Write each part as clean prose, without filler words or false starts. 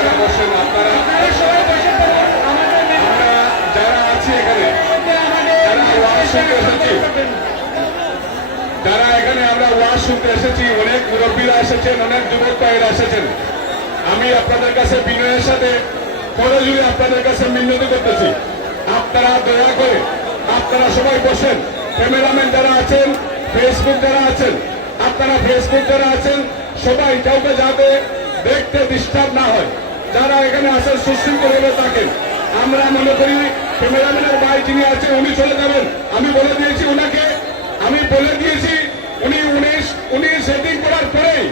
আপনারা বসেন, আপনারা আমরা যারা আছি এখানে, যারা ওয়াজ শুনতে এসেছি, যারা এখানে আমরা ওয়াজ শুনতে এসেছি, অনেক মুরব্বীরা এসেছেন, অনেক যুবক ভাইয়েরা এসেছেন। আমি আপনাদের কাছে বিনয়ের সাথে করজোড়ে আপনাদের কাছে মিনতি করতেছি, আপনারা দয়া করে আপনারা সবাই বসেন। ক্যামেরাম্যান যারা আছেন, ফেসবুক যারা আছেন, আপনারা ফেসবুক যারা আছেন সবাই কাউকে যাতে দেখতে ডিস্টার্ব না হয়, যারা এখানে আছেন সুশৃঙ্খলভাবে থাকেন। আমরা মনে করি ক্যামেরাম্যানের ভাই যিনি আছেন উনি চলে যাবেন, আমি বলে দিয়েছি ওনাকে, আমি বলে দিয়েছি উনি সেটিং করার পরেই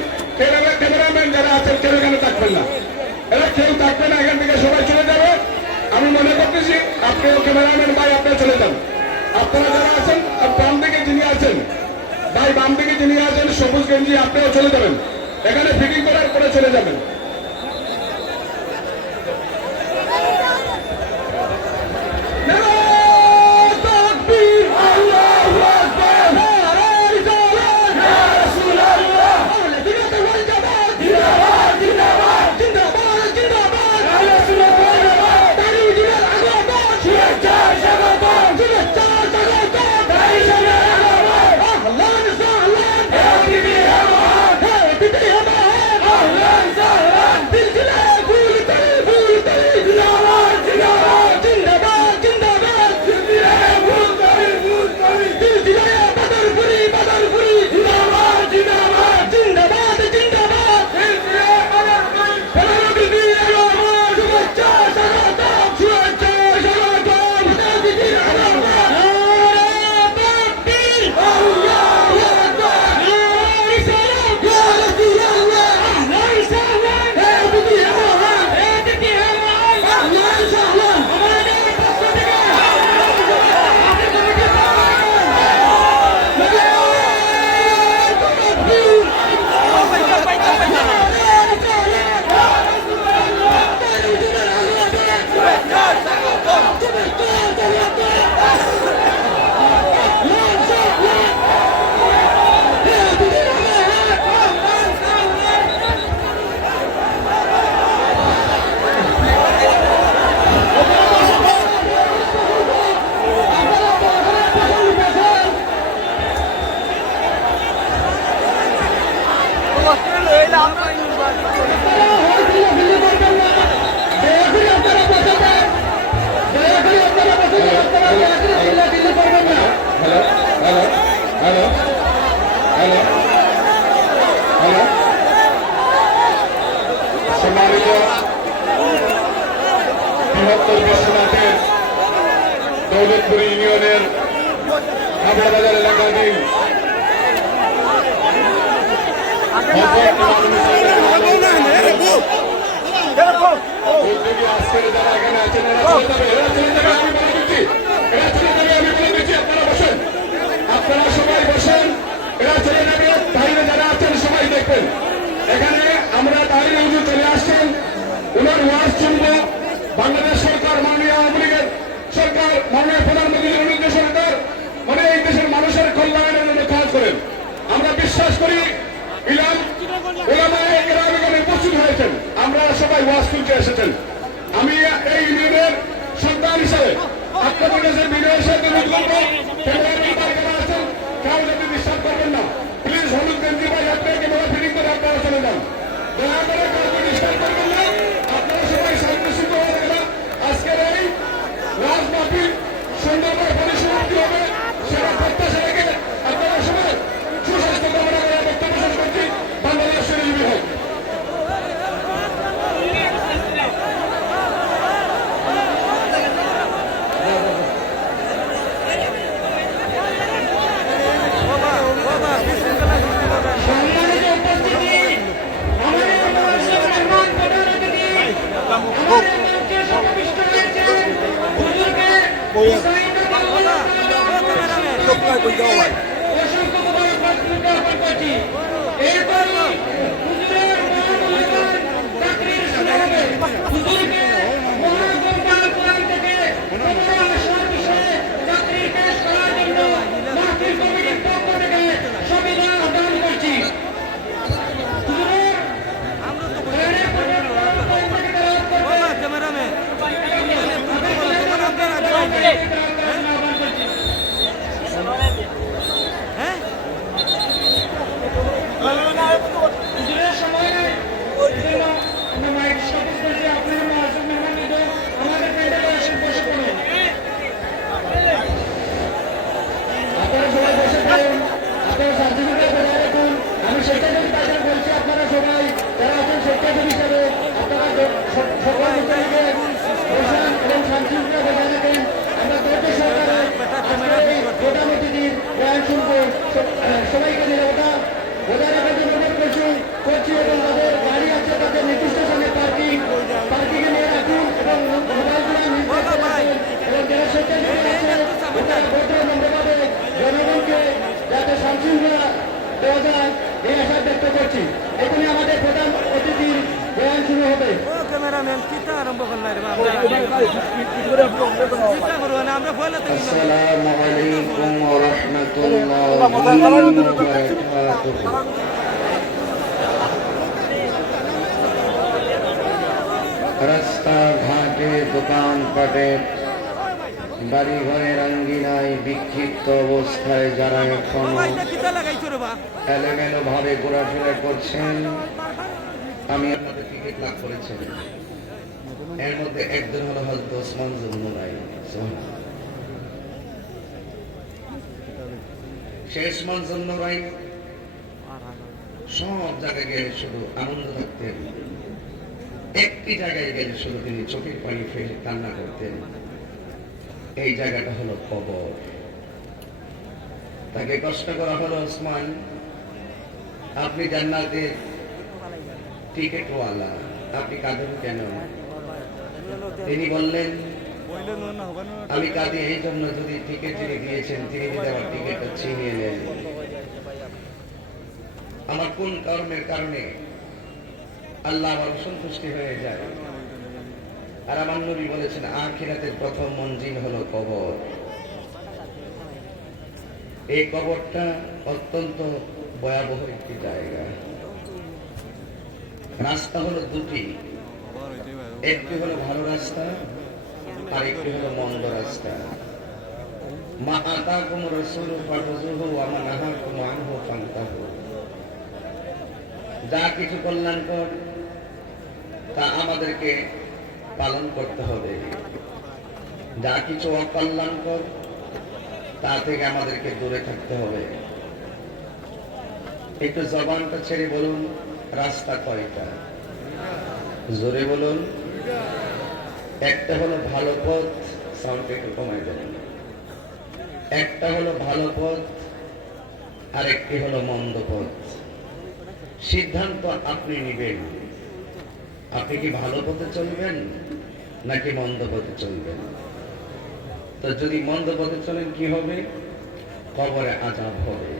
ক্যামেরাম্যান যারা আছেন কেউ এখানে থাকবেন না, এরা কেউ থাকবে না, এখান থেকে সবাই চলে যাবে। আমি মনে করতেছি আপনিও ক্যামেরাম্যান ভাই আপনারা চলে যান। আপনারা যারা আছেন বাম দিকে যিনি আছেন ভাই, বাম দিকে যিনি আছেন সবুজ গেঞ্জি, আপনিও চলে যাবেন, এখানে ফিটিং করার পরে চলে যাবেন। সম্মানিত বৃহত্তর বিশ্বনাথের দৌলতপুর ইউনিয়নের হাবড়া বাজার এলাকাধীন উদ্যোগী আজকের যারা এখানে আছেন আমি বলে দিচ্ছি আপনারা বসেন, আপনারা সবাই বসেন, এরা চলে যাবে। বাইরে যারা আছেন সবাই দেখবেন, এখানে আমরা তাহির হুজুর চলে আসছেন, ওনার ওয়াজ শুনব। বাংলাদেশ সরকার, মাননীয় আওয়ামী লীগের সরকার, মাননীয় প্রধানমন্ত্রী নরেন্দ্র সরকার মানে এই দেশের মানুষের কল্যাণের জন্য কাজ করেন। আমরা বিশ্বাস করি ওলামায়ে উপস্থিত হয়েছেন, আমরা সবাই ওয়াজ শুনতে এসেছেন। আমি এই ইউনিয়নের সন্তান হিসেবে আপনাদের কাছে বিনয়ের সাথে অনুরোধ করবো, আছেন কেউ যদি বিশ্বাস করবেন না, প্লিজ হলুদ গেঞ্জি ভাই আপনাকে বড় ফিটিং করে আপনারা চলে যান, দয়া করে কাউকে ডিস্টার্ব করবেন না। আপনারা সবাই শান্তিশৃঙ্খল হয়ে গেলেন। আজকের এই রাজ মাহফিল সুন্দরভাবে পরিসমাপ্তি হবে সেটা প্রত্যাশা রেখে আপনারা সবাই সুস্বাস্থ্য কামনা করে বক্তব্য শেষ করছি। বাংলাদেশ চিরজীবী হোক। দেওয়া যায় এই আশা ব্যক্ত করছি। এখানে আমাদের প্রধান অতিথির বয়ান শুরু হবে। ক্যামেরাম্যান চিন্তা আরম্ভ করলাই রে আমরা চিন্তা করবো না আমরা বলে তো আসসালামু আলাইকুম ওয়া রাহমাতুল্লাহি ওয়া বারাকাতুহু। রাস্তাঘাটে, দোকানপাটে, বাড়ি ঘরের আঙ্গিনায় বিক্ষিপ্ত অবস্থায় যারা এখনো চিন্তা লাগাইছো রে বা এলোমেলো ভাবে ঘোরাফেরা করছেন, আমি আপনাদের টিকিট লাভ করেছেন। এর মধ্যে একজন হলো হযরত ওসমান জুন্নুরাই। শেষ ওসমান জুন্নুরাই সব জায়গায় গেলে শুধু আনন্দ থাকতেন, একটি জায়গায় গেলে শুধু তিনি চোখের পানি ফেলে কান্না করতেন। এই জায়গাটা হলো কবর। তাকে কষ্ট করা হলো, ওসমান আপনি জান্নাতে টিকিটওয়ালা, আপনি কাঁদেন কেন? তিনি বললেন, আমি কাঁদি এই জন্য, যদি টিকিট যিনি দিয়েছেন তিনি যদি আমার টিকিটটা ছিনিয়ে নেন, আমার কোন কর্মের কারণে আল্লাহ আমার অসন্তুষ্টি হয়ে যায়। আর আমার নবী বলেছেন আখিরাতের প্রথম মঞ্জিল হলো কবর। এই কবরটা অত্যন্ত ভয়াবহ একটি জায়গা। রাস্তা হলো দুটি, একটি হলো ভালো রাস্তা আর একটি হলো মন্দ রাস্তা। মা আতাকুম রাসূলু ফাখুযুহু ওয়া মা নাহাকুম আনহু ফান্তাহু। যা কিছু কল্যাণকর তা আমাদেরকে পালন করতে হবে, যা কিছু অকল্যাণকর তা থেকে আমাদেরকে দূরে থাকতে হবে। একটু জবানটা ছেড়ে বলুন, রাস্তা কয়টা? জোরে বলুন। একটা হলো ভালো পথ, সাউন্ডটা একটু কমাই দেবেন। একটা হলো ভালো পথ আর একটি হলো মন্দ পথ। সিদ্ধান্ত আপনি নেবেন, আপনি কি ভালো পথে চলবেন নাকি মন্দ পথে চলবেন। তো যদি মন্দ পথে চলেন কি হবে? কবরে আযাব হবে,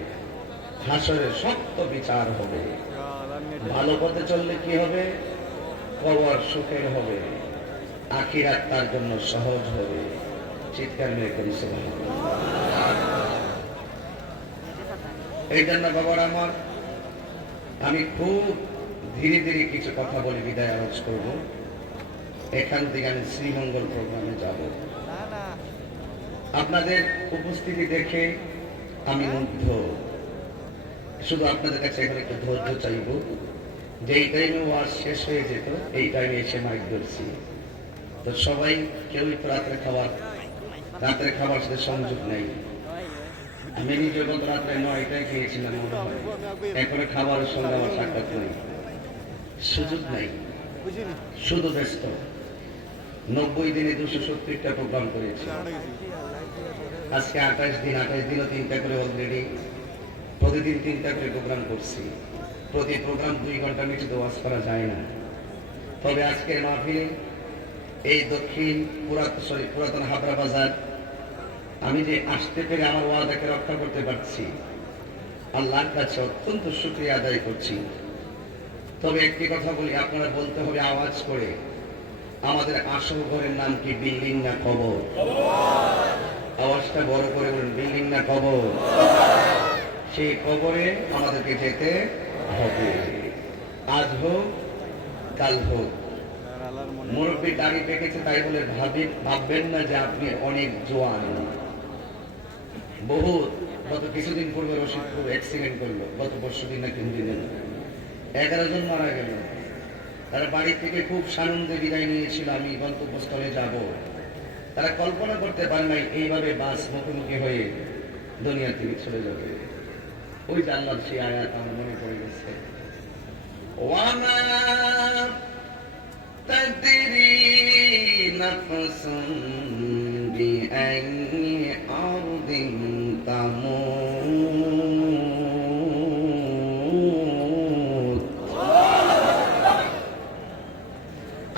হাসরে শক্ত বিচার হবে। ভালো পথে চললে কি হবে? কবর সুখের হবে, আখিরাত তার জন্য সহজ হবে। চিৎকার মেরে করি সুবহানাল্লাহ। এই জন্য বাবার আমার, আমি খুব ধীরে ধীরে কিছু কথা বলে বিদায় আরজ করব। এখান থেকে আমি শ্রীমঙ্গল প্রোগ্রামে যাব। আপনাদের উপস্থিতি দেখে আমি মুগ্ধ। শুধু আপনাদের কাছে এখন একটু ধৈর্য চাইব। যেই টাইমে ওয়াজ শেষ হয়ে যেত এই টাইমে এসে মাইক ধরছি। তো সবাই কেউই তো রাতের খাবার সাথে সংযোগ নেই। আমি নিজে গত রাত্রে 9টায় খেয়েছিলাম মনে হয়, এখন খাবারের সঙ্গে আমার সাক্ষাৎ নেই, সুযোগ নাই, শুধু ব্যস্ত। 90 দিনে 270টা প্রোগ্রাম করেছি। আজকে 28 দিনও 3টা করে অলরেডি, প্রতিদিন 3টা করে প্রোগ্রাম করছি। প্রতি প্রোগ্রাম 2 ঘন্টা নিচে ওয়াজ করা যায় না। তবে আজকের মাহফিলে এই দক্ষিণ পুরাতন হাবড়া বাজার আমি যে আসতে পেরে আমার ওয়াদাকে রক্ষা করতে পারছি, আল্লাহর কাছে অত্যন্ত শুকরিয়া আদায় করছি। তবে একটি কথা বলি, আপনারা বলতে হবে আওয়াজ করে, আমাদের আসল ঘরের নাম কি বিল্ডিং না কবর? আওয়াজটা বড় করে বলুন, বিল্ডিং না কবর? সেই কবরে আমাদেরকে যেতে হবে, আজ হোক কাল হোক। মুরব্বী দাড়ি পেকেছে তাই বলে ভাববেন না যে আপনি অনেক জোয়ান। গত কিছুদিন পূর্বে রশিদপুর অ্যাক্সিডেন্ট করলো, গত পরশুদিন না 3 দিনে 11 জন মারা গেল। তারা বাড়ি থেকে খুব সানন্দে বিদায় নিয়েছিল, আমি গন্তব্যস্থলে যাব। তারা কল্পনা করতে পারে নাই এইভাবে বাস মুখোমুখি হয়ে দুনিয়া থেকে চলে যাবে। ওই যে আল্লাহর সেই আয়াত আমার মনে পড়ে গেছে, ওয়ামা তাদরি নাফসুন বিআইয়ি আরদিন তামুত।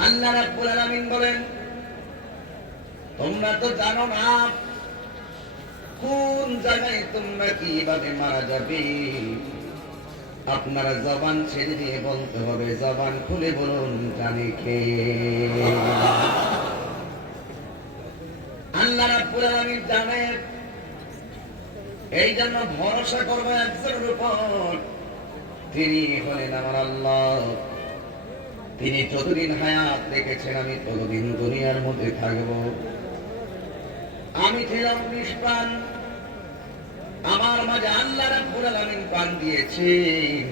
আল্লাহ রাব্বুল আলামিন বলেন, তোমরা তো জানো না কোন জায়গায় তোমরা কিভাবে মারা যাবে। আপনারা জবান ছেড়ে দিয়ে বলতে হবে, জবান খুলে বলুন জানি কে। আল্লাহ রাব্বুল আলামিন জানেন, এই জন্য ভরসা করবো একজনের উপর, তিনি হলেন আমার আল্লাহ। তিনি যতদিন হায়াত রেখেছেন আমি ততদিন দুনিয়ার মধ্যে থাকবো। আমি ছিলাম নিষ্প্রাণ, আমার মাঝে আল্লাহ রাব্বুল আলামিন প্রাণ দিয়েছেন।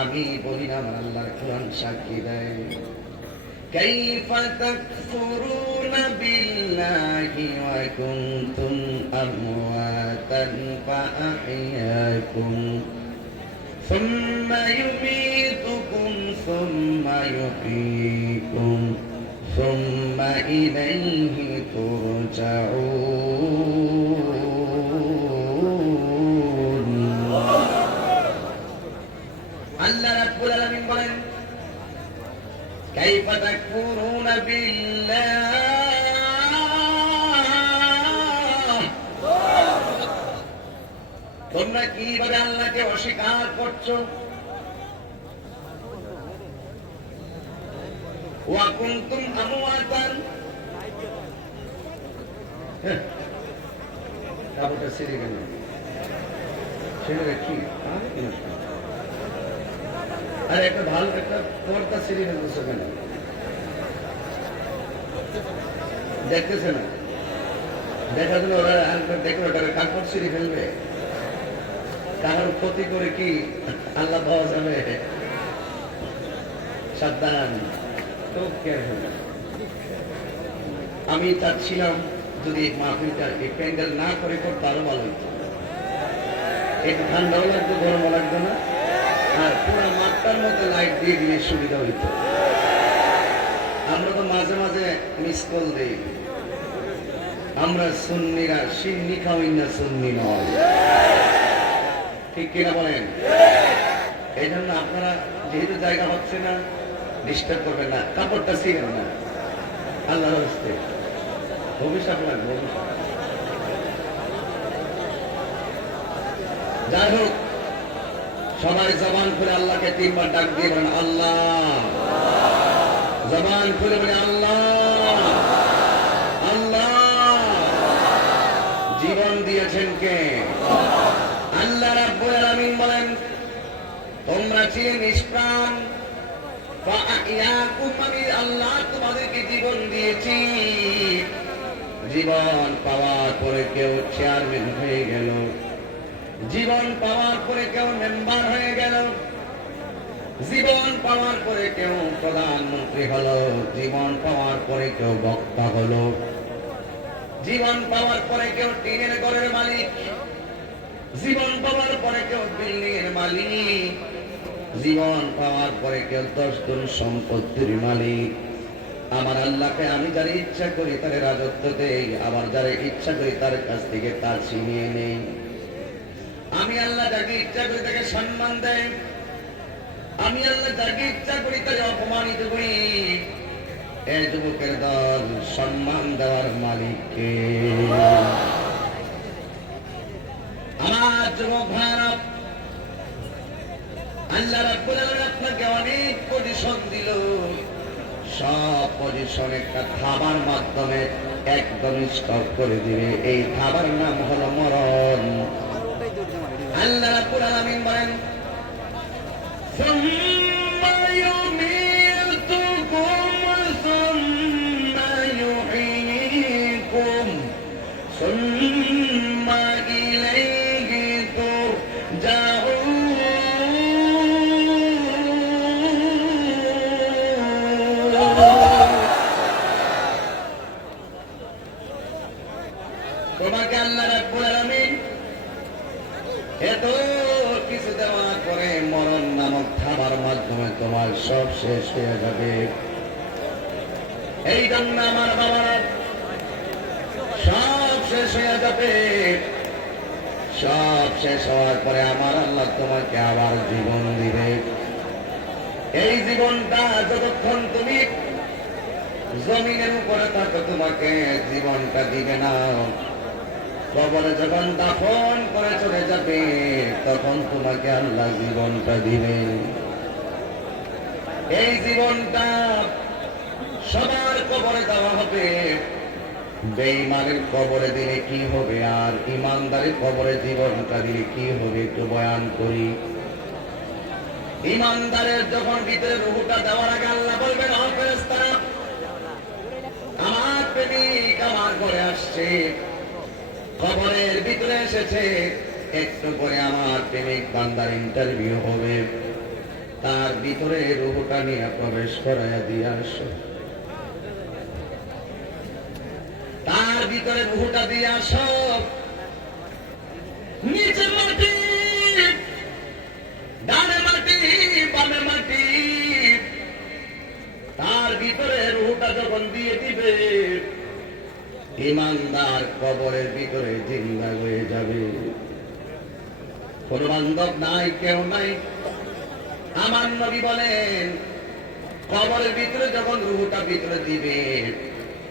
আমি বলি না, আমার আল্লাহর কোরআন সাক্ষী দেয়। কাইফা তাকফুরুনা বিল্লাহি ওয়া কুনতুম আমওয়াতান ফাআহইয়াকুম সুম্মা ইউমীতুকুম সুম্মা ইউহয়ীকুম সুম্মা ইলাইহি তুরজাউন। আল্লাহ রাব্বুল আলামিন বলেন, কাইফা তাকফুরুনা বিল্লাহ, তোমরা কিভাবে আল্লাহকে অস্বীকার করছো। ওয়া কুনতুম আমওয়াতান, কাপড়টা ছিঁড়ে গেল, ছেড়ে কি আরে একটা ভালো একটা তোমারটা ছিঁড়ে ফেলতেছো কেন? দেখতেছে না, দেখার জন্য ওরা দেখে ওটাকে কাপড় ছিঁড়ে ফেলবে। কারোর ক্ষতি করে কি আল্লাহ পাওয়া যাবে? সাবধান, খুব কেয়ারফুল। আমি চাচ্ছিলাম যদি এই মাহফিলটা এই প্যান্ডেল না করে করতে আরো ভালো হইতো। একটু ঠান্ডাও লাগতো, গরমও লাগতো না, আর পুরো মাঠটার মধ্যে লাইট দিয়ে দিলে সুবিধা হইতো। আমরা তো মাঝে মাঝে মিস কল দিই, আমরা সুন্নিরা সিন্নি খাওয়াই না, সুন্নি নয়, ঠিক কিনা বলেন? এই জন্য আপনারা যেহেতু জায়গা হচ্ছে না, ডিস্টার্ব করবেন না, কাপড়টা ছিঁড়েন না, আল্লাহর হস্তে অভিশাপ লাগবে, অভিশাপ। যাই হোক, সবাই জবান খুলে আল্লাহকে 3 বার ডাক দিয়ে বলেন আল্লাহ। জবান খুলে বলে আল্লাহ, আল্লাহ। জীবন দিয়েছেন কে? আল্লাহ রাব্বুল আলামিন বলেন, তোমরা ছিলে নিষ্প্রাণ, ফাআহইয়াকুম, আমি আল্লাহ তোমাদেরকে জীবন দিয়েছি। জীবন পাওয়ার পরে কেউ চেয়ারম্যান হয়ে গেল, জীবন পাওয়ার পরে কেউ মেম্বার হয়ে গেল, জীবন পাওয়ার পরে কেউ প্রধানমন্ত্রী হলো, জীবন পাওয়ার পরে কেউ বক্তা হলো, জীবন পাওয়ার পরে কেউ টিনের ঘরের মালিক, জীবন পাওয়ার পরে কেউ বিল্ডিং এর মালিক, জীবন পাওয়ার পরে কেউ 10 গুণ সম্পত্তির মালিক। আমার আল্লাহকে আমি যারা ইচ্ছা করি তার রাজত্ব দেই, আবার যারা ইচ্ছা করি তার কাছ থেকে তা ছিনিয়ে নেই। আমি আল্লাহ যাকে ইচ্ছা করি তাকে সম্মান দেয়, আমি আল্লাহ যাকে ইচ্ছা করি তাকে অপমানিত করি। এই যুবকের দল, সম্মান দেওয়ার মালিককে। আমার যুবক ভাইরা, আল্লাহ রাব্বুল আলামিন আপনাকে অনেক পজিশন দিল, সব পজিশন একটা খাবার মাধ্যমে একদম স্টপ করে দিবে। এই খাবার নাম হলো মরণ। আল্লাহ রাব্বুল আলামিন বলেন, সুম্মা ইউমীতুকুম সুম্মা ইউহয়ীকুম সুম্মা ইলাইহি তুরজাউন। তোমাকে আল্লাহ রাব্বুল আলামিন এত কিছু দেওয়ার পরে মরণ নামক খাবার মাধ্যমে তোমার সব শেষ হয়ে যাবে। এই জন্য আমার বাবারা, সব শেষ হয়ে যাবে। সব শেষ হওয়ার পরে আমার আল্লাহ তোমাকে আবার জীবন দিবে। এই জীবনটা যতক্ষণ তুমি জমিনের উপরে থাকো তোমাকে জীবনটা দিবে না। কবরে যখন দাফন করে চলে যাবে তখন তোমাকে আল্লাহ জীবনটা দিবে। এই জীবনটা সবার কবরে দেওয়া হবে। বেঈমানের কবরে দিলে কি হবে আর ইমানদারের কবরে জীবনটা দিলে কি হবে একটু বয়ান করি। ইমানদারের যখন ভিতরে রূহটা দেওয়ার আগে আল্লাহ বলবেন, ও ফেরেশতারা, আমার প্রেমিক আমার ঘরে আসছে, কবরের ভিতরে এসেছে, একটু করে আমার প্রেমিক বান্দার ইন্টারভিউ হবে, তার ভিতরে রূহটা নিয়ে প্রবেশ করাইয়া দিয়ে আসো। তার ভিতরে রূহটা দিয়ে আসো। নিচে মাটি, ডানে মাটি, বামে মাটি, তার ভিতরে রূহটা যখন দিয়ে দিবে ইমানদার কবরের ভিতরে জিন্দা হয়ে যাবে। কোন বান্ধব নাই, কেউ নাই। আমার নবী বলেন, কবরের ভিতরে যখন রূহটা ভিতরে দিবে,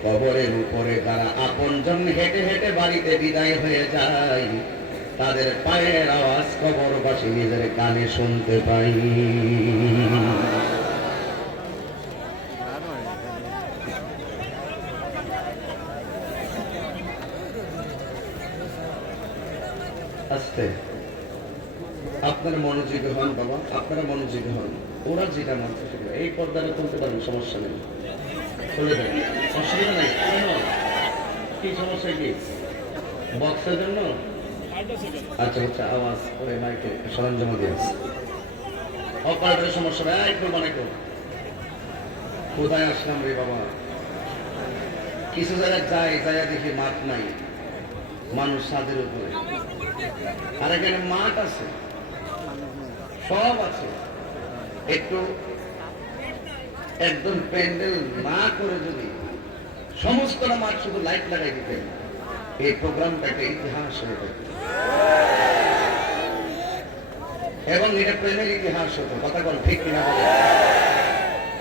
কবরের উপরে যারা আপনজন হেঁটে হেঁটে বাড়িতে বিদায় হয়ে যায় তাদের পায়ের আওয়াজ কবরবাসী নিজের কানে শুনতে পাই। আস্তে, আপনারা মনোযোগী হন বাবা, আপনারা মনোযোগী হন। ওরা যেটা মানছে সেটা এই পর্দাটা তুলতে পারেন, সমস্যা নেই, খুলে দেন, অসুবিধা নাই। কি সমস্যা, কি বক্সের জন্য? আচ্ছা আচ্ছা, আওয়াজ করে মাইকে সরঞ্জাম দিয়ে অপারেটরের সমস্যা নেই। একটু মনে করুন, কোথায় আসলাম রে বাবা। কিছু জায়গায় যায় দেখি মাঠ নাই, মানুষ ছাদের উপরে, আর এখানে মাঠ আছে, সব আছে। একটু একদম প্যান্ডেল না করে যদি সমস্ত মাঠ শুধু লাইট লাগাই দিতেন, এই প্রোগ্রামটা একটা ইতিহাস হয়ে যেত এবং এটা প্রেমের ইতিহাস হতো। কথা বল ঠিক কিনা বলে?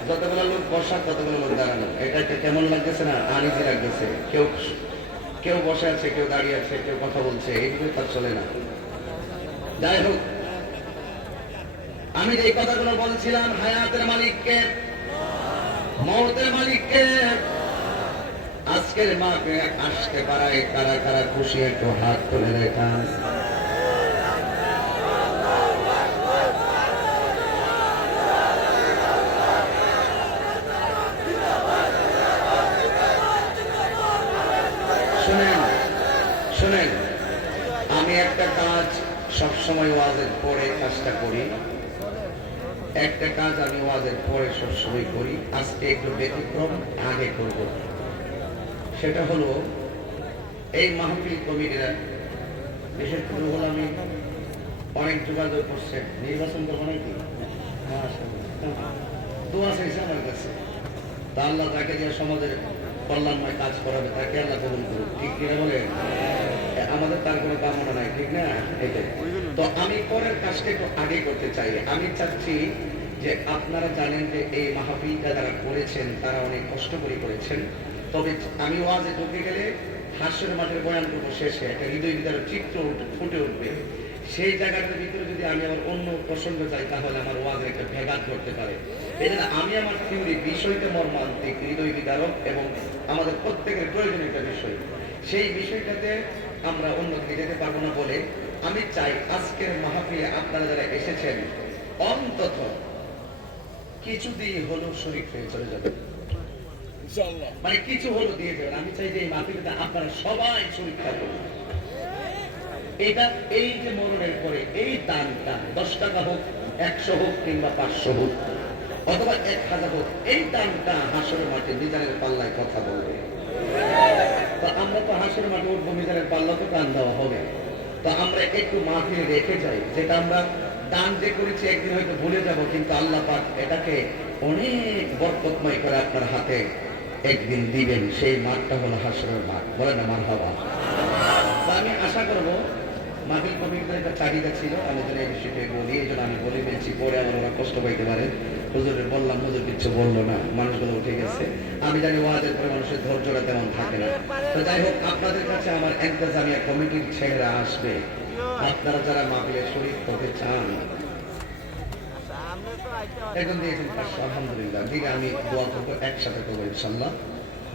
যতগুলো লোক বসা, ততগুলো লোক দাঁড়ানো, এটা কেমন লাগতেছে না? আনিজি লাগতেছে। কেউ বসে আছে, কেউ দাঁড়িয়ে আছে, কেউ কথা বলছে, এইগুলো তার চলে না। যাই হোক, আমি যে কথাগুলো বলছিলাম, হায়াতের মালিককে, মওতের মালিককে, আজকের মাকে আসতে পারায় কারা কারা খুশি একটু হাত তুলে দেখান। শুনেন, আমি একটা কাজ সবসময় ওয়াজের পরে কাজটা করি, একটা কাজ আমি ওয়াজের পরে সবসময় করি, আজকে একটু ব্যতিক্রম আগে করব। সেটা হলো এই মাহফিল কমিটিরা, বিশেষ করে হলো আমি অনেক যোগাযোগ করছে, নির্বাচন করবো নাকি দোয়া চাইছে আমার কাছে, তা আল্লাহ তাকে যে সমাজের কল্যাণময় কাজ করাবে তাকে আল্লাহ কবুল করুন। ঠিক কিনা বলে? আমাদের তার কোনো কামনা নাই, ঠিক না? এটাই তো আমি পরের কাজটা একটু আগে করতে চাই। আমি চাচ্ছি যে আপনারা জানেন যে এই মাহফিলটা যারা করেছেন তারা অনেক কষ্ট করে করেছেন, তবে আমি ওয়াজে ঢুকে গেলে হাস্যের মাঠের বয়ান করবো, শেষে একটা হৃদয় ভিতরে চিত্র ফুটে উঠবে। সেই জায়গাটার ভিতরে যদি আমি আবার অন্য প্রসঙ্গ যাই তাহলে আমার ওয়াজে একটা ভেঘাত করতে পারে। এই জন্য আমি আমার থিওরি বিষয়টা মর্মান্তিক, হৃদয় বিদারক এবং আমাদের প্রত্যেকের প্রয়োজনীয় একটা বিষয়, সেই বিষয়টাতে আমরা অন্যদিকে যেতে পারবো না বলে আমি চাই আজকের মাহফিলে আপনারা যারা এসেছেন অন্তত কিছু দিয়ে হলো শরীক হয়ে চলে যাবেন, মানে কিছু হলো দিয়ে যাবেন। আমি চাই যে এই মাহফিলটা আপনারা সবাই শরীক থাকবেন। এটা এই যে মরণের পরে এই দানটা 10 টাকা হোক, 100 হোক কিংবা 500 হোক অথবা 1000 হোক, এই দানটা হাসরের মাঠে মিজানের পাল্লায় কথা বলবে। তো আমরা তো হাসরের মাঠে উঠবো, মিজানের পাল্লা তো দান দেওয়া হবে। তো আমরা একটু মাহফিলে রেখে যাই, যেটা আমরা দান যে করেছি একদিন হয়তো ভুলে যাব, কিন্তু আল্লাহ পাক এটাকে অনেক বরকতময় করে আপনার হাতে একদিন দিবেন। সেই মাঠটা হলো হাসরের মাঠ। বলেন না মারহাবা। আমি আশা করবো মাহফিল কমিটির একটা চাহিদা ছিল, আমি যেন এই বিষয়টা বলি, এই জন্য আমি বলে দিয়েছি, পরে আমার ওরা কষ্ট পাইতে পারে। হুজুরে বললাম, হুজুর কিছু বললো না, মানুষগুলো উঠে গেছে। আমি জানি ওয়াজের পরে মানুষের ধৈর্যটা তেমন থাকে না। তো যাই হোক, আপনাদের কাছে আমার ইন্তজামিয়া কমিটির ছেলেরা আসবে। আপনারা যারা মাহফিলে শরীক হতে চান, এখন দিয়েছেন 500, আলহামদুলিল্লাহ। দিকে আমি দোয়া করবো, একসাথে করবো ইনশাল্লাহ।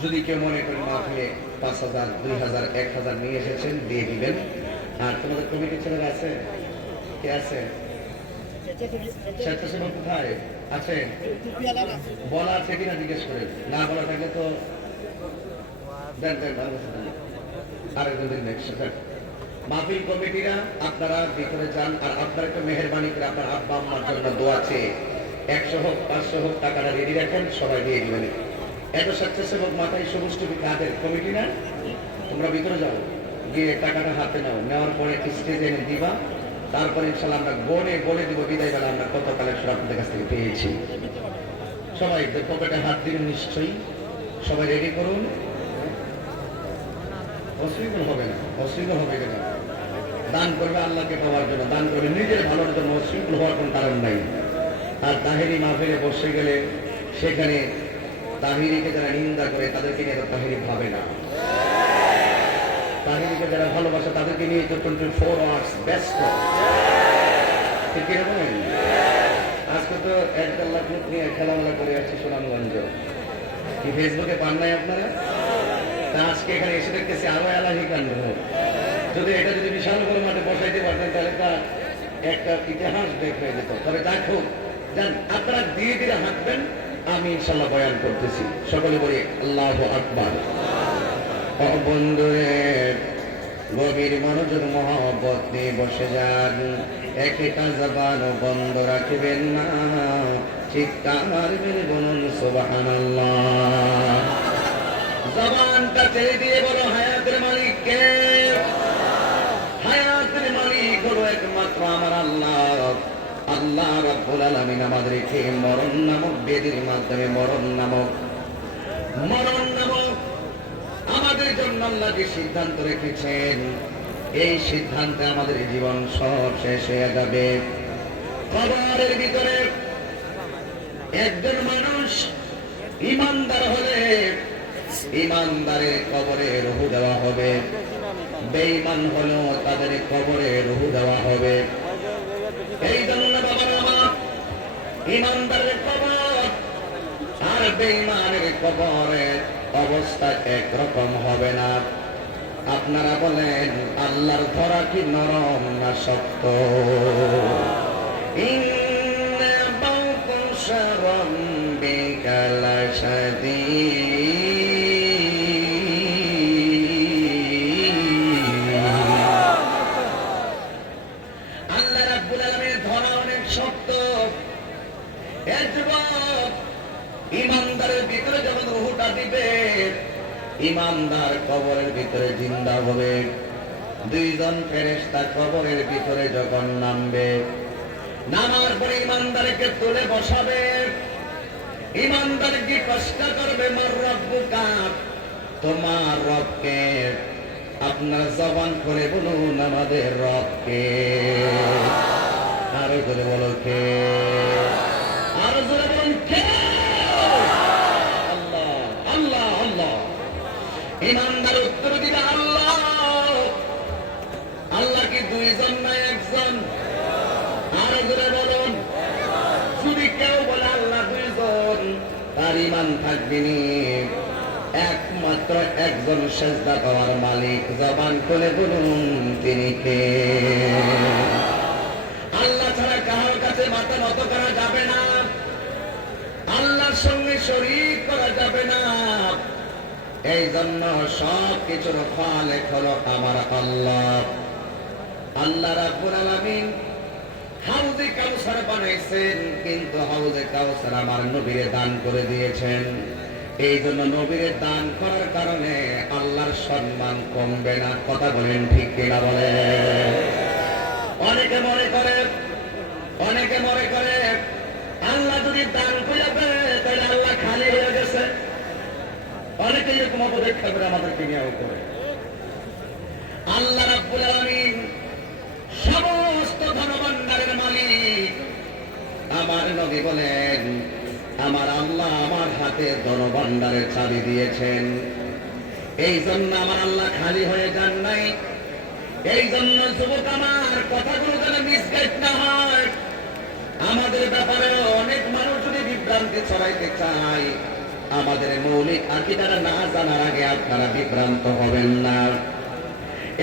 যদি কেউ মনে করেন মাহফিলে 5,000, 2,000, 1,000 নিয়ে এসেছেন, দিয়ে দিবেন। আর তোমাদের কমিটির ছেলেরা আছে? কে আছে? স্বেচ্ছাসেবক কোথায় আছে? বলা আছে কিনা জিজ্ঞেস করে, না বলা থাকলে তো দেন দেন, ভালো কথা দেন। আরেকজন দিন একসাথে মাহফিল কমিটিরা আপনারা ভিতরে যান। আর আপনারা একটু মেহেরবানি করে আপনার আব্বা আম্মার জন্য দোয়া চেয়ে 100 হোক 500 হোক টাকাটা রেডি রাখেন, সবাই দিয়ে দিবেন। এত স্বেচ্ছাসেবক মাথায় সবুজ টুপি কাদের কমিটি না? তোমরা ভিতরে যাও, গিয়ে টাকাটা হাতে নাও, নেওয়ার পরে স্টেজে এনে দিবা। তারপরে ইনশাল্লাহ আমরা গড়ে দিব বিদায় বেলা আমরা কত কালেকশন আপনাদের কাছ থেকে পেয়েছি। সবাই পকেটে হাত দিবেন নিশ্চয়ই। সবাই রেডি করুন। অশৃঙ্খল হবে না, অশৃঙ্খল হবে কেন? দান করবে আল্লাহকে পাওয়ার জন্য, দান করবে নিজের ভালোর জন্য, অশৃঙ্খল হওয়ার কোনো কারণ নাই। আর তাহেরি মাহফিলে বসে গেলে সেখানে তাহিরিকে যারা নিন্দা করে তাদেরকে নিয়ে তাহিরি ভাবে না। তাহিরিকে যারা ভালোবাসে তাদেরকে নিয়ে 24 hours ব্যস্ত। ঠিক কিরকম? আজকে তো 1.5 লাখ লোক নিয়ে খেলামেলা করে আসছে সুনামগঞ্জ। কি ফেসবুকে পান নাই আপনারা? তা আজকে এখানে এসে দেখতেছি আরো এলাহি কাণ্ড। যদি এটা যদি বিশাল বড় মাঠে বসাইতে পারতেন তাহলে তা একটা ইতিহাস বের হয়ে যেত। তবে দেখো, যান আপনারা ধীরে ধীরে হাঁটবেন, আমি ইনশাল্লাহ বয়ান করতেছি। সকলে বলি আল্লাহু আকবার। বন্ধুরে গভীর মনোযোগ মহব্বত নিয়ে বসে যান। একটা জবান বন্ধ রাখবেন না, চিৎকার মেরে বলুন সুবহানাল্লাহ। জবানটা ছেড়ে দিয়ে বলো হায়াতের মালিক কে? হায়াতের মালিক হলো একমাত্র আমার আল্লাহ। আল্লাহ রাব্বুল আলামিন আমাদেরকে মরণ নামক বেদির মাধ্যমে মরণ নামক আমাদের জন্য আল্লাহ যে সিদ্ধান্ত রেখেছেন, এই সিদ্ধান্তে আমাদের জীবন সব শেষ হয়ে যাবে। কবরের ভিতরে একজন মানুষ ইমানদার হলে ইমানদারের কবরে রূহ দেওয়া হবে, বেঈমান হলেও তাদের কবরে রূহ দেওয়া হবে। এই জন্য বাবার আমার ইমানদারের কবর আর বেঈমানের কবরের অবস্থা একরকম হবে না। আপনারা বলেন আল্লাহর ধরা কি নরম না শক্ত? ইন্না বাতাশা রাব্বিকা লাশাদীদ। আল্লাহ রাব্বুল আলামিনের ধরা অনেক শক্ত। এর জবাব ইমানদারের ভিতরে যখন রূহটা দিবে, ইমানদার কবরের ভিতরে জিন্দা হবে। দুইজন ফেরেশতা কবরের ভিতরে যখন নামবে, নামার পরে ইমানদারকে তুলে বসাবে। ইমানদার কি কষ্ট করবে, মার রব্বুকা, তোমার রবকে। আপনার জবান করে বলুন আমাদের রবকে। আরো করে বলো কে? আরো জোরে বলুন কে? আল্লাহ আল্লাহ আল্লাহ। ইমানদার উত্তর দিবে আল্লাহ। আল্লাহ কি দুইজন না একজন? আরো জোরে বলুন। যদি কেউ বলে আল্লাহ দুইজন, তার ইমান থাকবে না। একমাত্র একজন সেজদা পাওয়ার মালিক, জবান খুলে বলুন তিনি কে? আল্লাহ ছাড়া কারোর কাছে মাথা নত করা যাবে না, আল্লাহর সঙ্গে শরীক করা যাবে না। এই জন্য সব কিছুর খালেক হলো আমার আল্লাহ। আল্লাহ রাব্বুল আলামিন হাউজে কাউসার বানাইছেন, কিন্তু হাউজে কাউসার আমার নবীরে দান করে দিয়েছেন। এই জন্য নবীরে দান করার কারণে আল্লাহর সম্মান কমবে না। কথা বলেন ঠিক কিনা বলেন? অনেকে মনে করে আল্লাহ যদি দান করে দেয় তাহলে আল্লাহ খালি হয়ে গেছে। অনেকে এরকম অপব্যাখ্যা করে আমাদেরকে নিয়েও করে। আল্লাহ রাব্বুল আলামিন সমস্ত ধনভাণ্ডারের মালিক। আমার নবী বলেন আমার আল্লাহ আমার হাতে ধনভাণ্ডারের চাবি দিয়েছেন। এই জন্য আমার আল্লাহ খালি হয়ে যান নাই। এই জন্য যুবক আমার কথাগুলো যেন মিসগাইড না হয়। আমাদের ব্যাপারে অনেক মানুষ যদি বিভ্রান্তি ছড়াইতে চায়, আমাদের মৌলিক আকিদাটা না জানার আগে আপনারা বিভ্রান্ত হবেন না।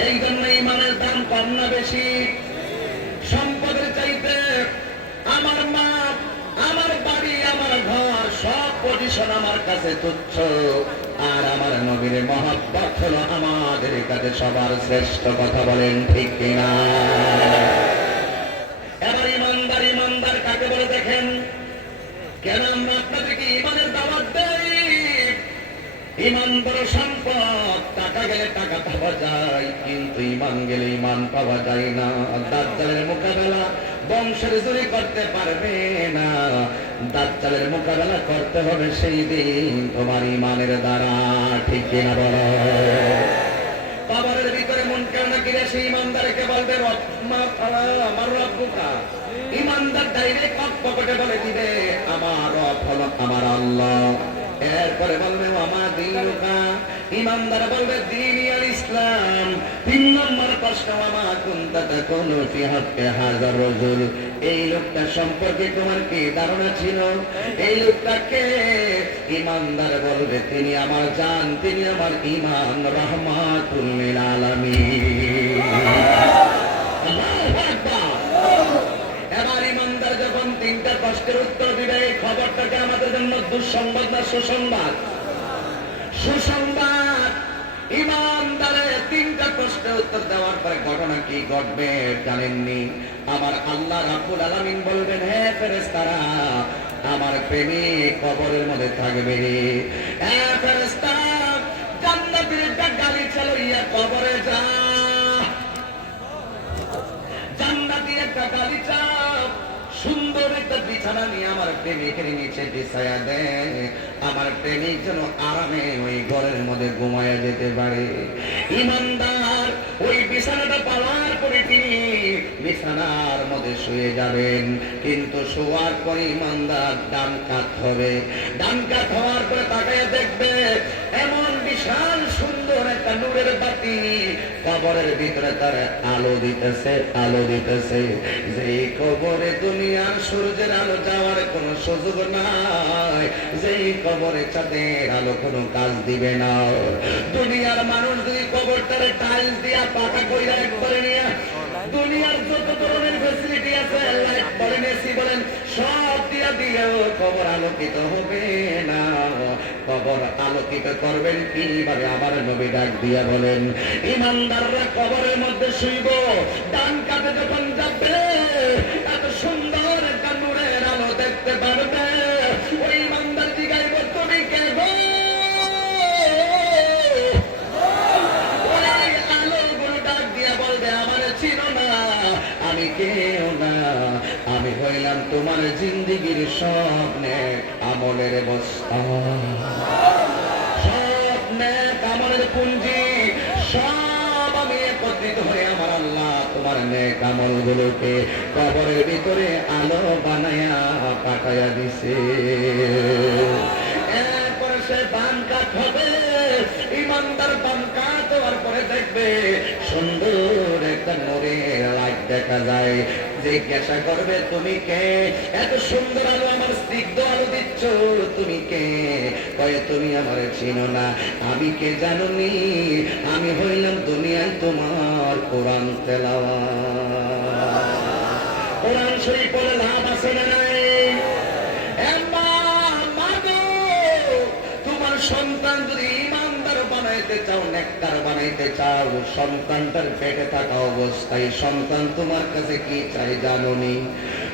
এই জন্য ইমানের দাম কম না বেশি? সম্পদের চাইতে আমার মা, আমার বাড়ি, আমার ঘর, সব পজিশন আমার কাছে তুচ্ছ। আর আমার নবীর মহব্বত হলো আমাদের কাছে সবার শ্রেষ্ঠ। কথা বলেন ঠিক কিনা? এবার ইমানদার, ইমানদার কাকে বলে দেখেন। কেন আমরা আপনাদেরকে ইমানের দাওয়াত দেই? ইমান বড় সম্পদ। টাকা গেলে টাকা পাওয়া যায়, কিন্তু ইমান গেলে ইমান পাওয়া যায় না। দাজ্জালের মোকাবেলা বংশের জোরে করতে পারবে না। দাজ্জালের মোকাবেলা করতে হবে সেই দিন তোমার ইমানের দ্বারা। ঠিক কিনা বলো? কবরের ভিতরে মুনকার নাকির এসে ইমানদারকে বলবে আমার রব্বুকা। ইমানদার ডাইরেক্ট পকেটে বলে দিবে আমার রব হলো আমার আল্লাহ। এরপরে বলবে আমার দিনুকা। ইমানদার বলবে দ্বীনি আল ইসলাম। 3 নম্বর প্রশ্ন, আমার কুনতা তাকুনু ফি হাক্কি হাযার রাজুল। এই লোকটা সম্পর্কে তোমার কি ধারণা ছিল? এই লোকটাকে ইমানদার বলবে তিনি আমার জান, তিনি আমার ইমান, রাহমাতুল লিল আলামিন। আল্লাহু আকবার। এবার ইমানদার যখন 3টা প্রশ্নের উত্তর দিবে, এই খবরটাকে আমাদের জন্য দুঃসংবাদ না সুসংবাদ? সুসংবাদ। ইমানদারের 3টা প্রশ্নের উত্তর দেওয়ার পরে ঘটনা কি ঘটবে জানেননি? আমার আল্লাহ রাব্বুল আলামিন বলবেন, হে ফেরেশতারা, আমার প্রেমিক কবরের মধ্যে থাকবে। হে ফেরেশতারা, জান্নাতের একটা গাড়ি চালাইয়া কবরে যা। জান্নাতি একটা গাড়ি চাপ, সুন্দর একটা বিছানা নিয়ে আমার প্রেমিকের নিচে বিছায়া দেয়। আমার প্রেমিক যেন আরামে ওই ঘরের মধ্যে ঘুমায়া যেতে পারে। ইমানদার ওই বিছানাটা পাওয়ার পরে তিনি বিছানার মধ্যে শুয়ে যাবেন, কিন্তু শোয়ার পরে ইমানদার ডান কাত হবে। ডান কাত হওয়ার পরে তাকাইয়া দেখবে এমন বিশাল সুন্দর একটা নূরের বাতি কবরের ভিতরে তার আলো দিতেছে, আলো দিতেছে। যে কবরে দুনিয়ার সূর্যের আলো যাওয়ার কোনো সুযোগ নাই, যেই কবরে চাঁদের আলো কোনো কাজ দিবে না। দুনিয়ার মানুষ যদি কবরটারে টাইলস দিয়া পাকা কইরা একবারে নিয়ে দুনিয়ার যত ধরনের ফ্যাসিলিটি আছে, লাইট বলেন, এসি বলেন, সব দিয়া দিয়েও কবর আলোকিত হবে না। কবর আলোকিত করবেন কিভাবে? আমার নবী ডাক দিয়া বলেন, ইমানদাররা কবরের মধ্যে শুইব, ডান কাতে যখন যাবে এত সুন্দর একটা নূরের আলো দেখতে পারবে। ওই ইমানদার জিগাইব, তুমি কে গো? ওই আলোগুলো ডাক দিয়া বলবে, আমার চিনো না, আমি কেউ না, আমি হইলাম তোমার জিন্দিগির স্বপ্নে আমলের বস্তা, স্বপ্নের আমলের পুঞ্জি, সব আমি একত্রিত হয়ে আমার আল্লাহ তোমার নেক আমলগুলোকে কবরের ভিতরে আলো বানায়া পাঠাইয়া দিছে। এরপরে সে বাম কাত হবে। ইমানদার বাম কাত হওয়ার পরে দেখবে সুন্দর একটা নূরের লাইট দেখা যায়। জিজ্ঞাসা করবে, তুমি কে? এত সুন্দর আলো, আমার স্নিগ্ধ আলো দিচ্ছ, তুমি কে? কয়ে, তুমি আমার চিনো না। আমি কে জানোনি? আমি হইলাম দুনিয়ায় তোমার কোরআন তেলাওয়াত। কোরআন শরীফ পড়ে লাভ আছে না নাই? তোমার সন্তান যদি ইমানদার বানাইতে চাও, নেককার বানাইতে চাও, সন্তানটার পেটে থাকা অবস্থায় সন্তান তোমার কাছে কি চাই জানোনি?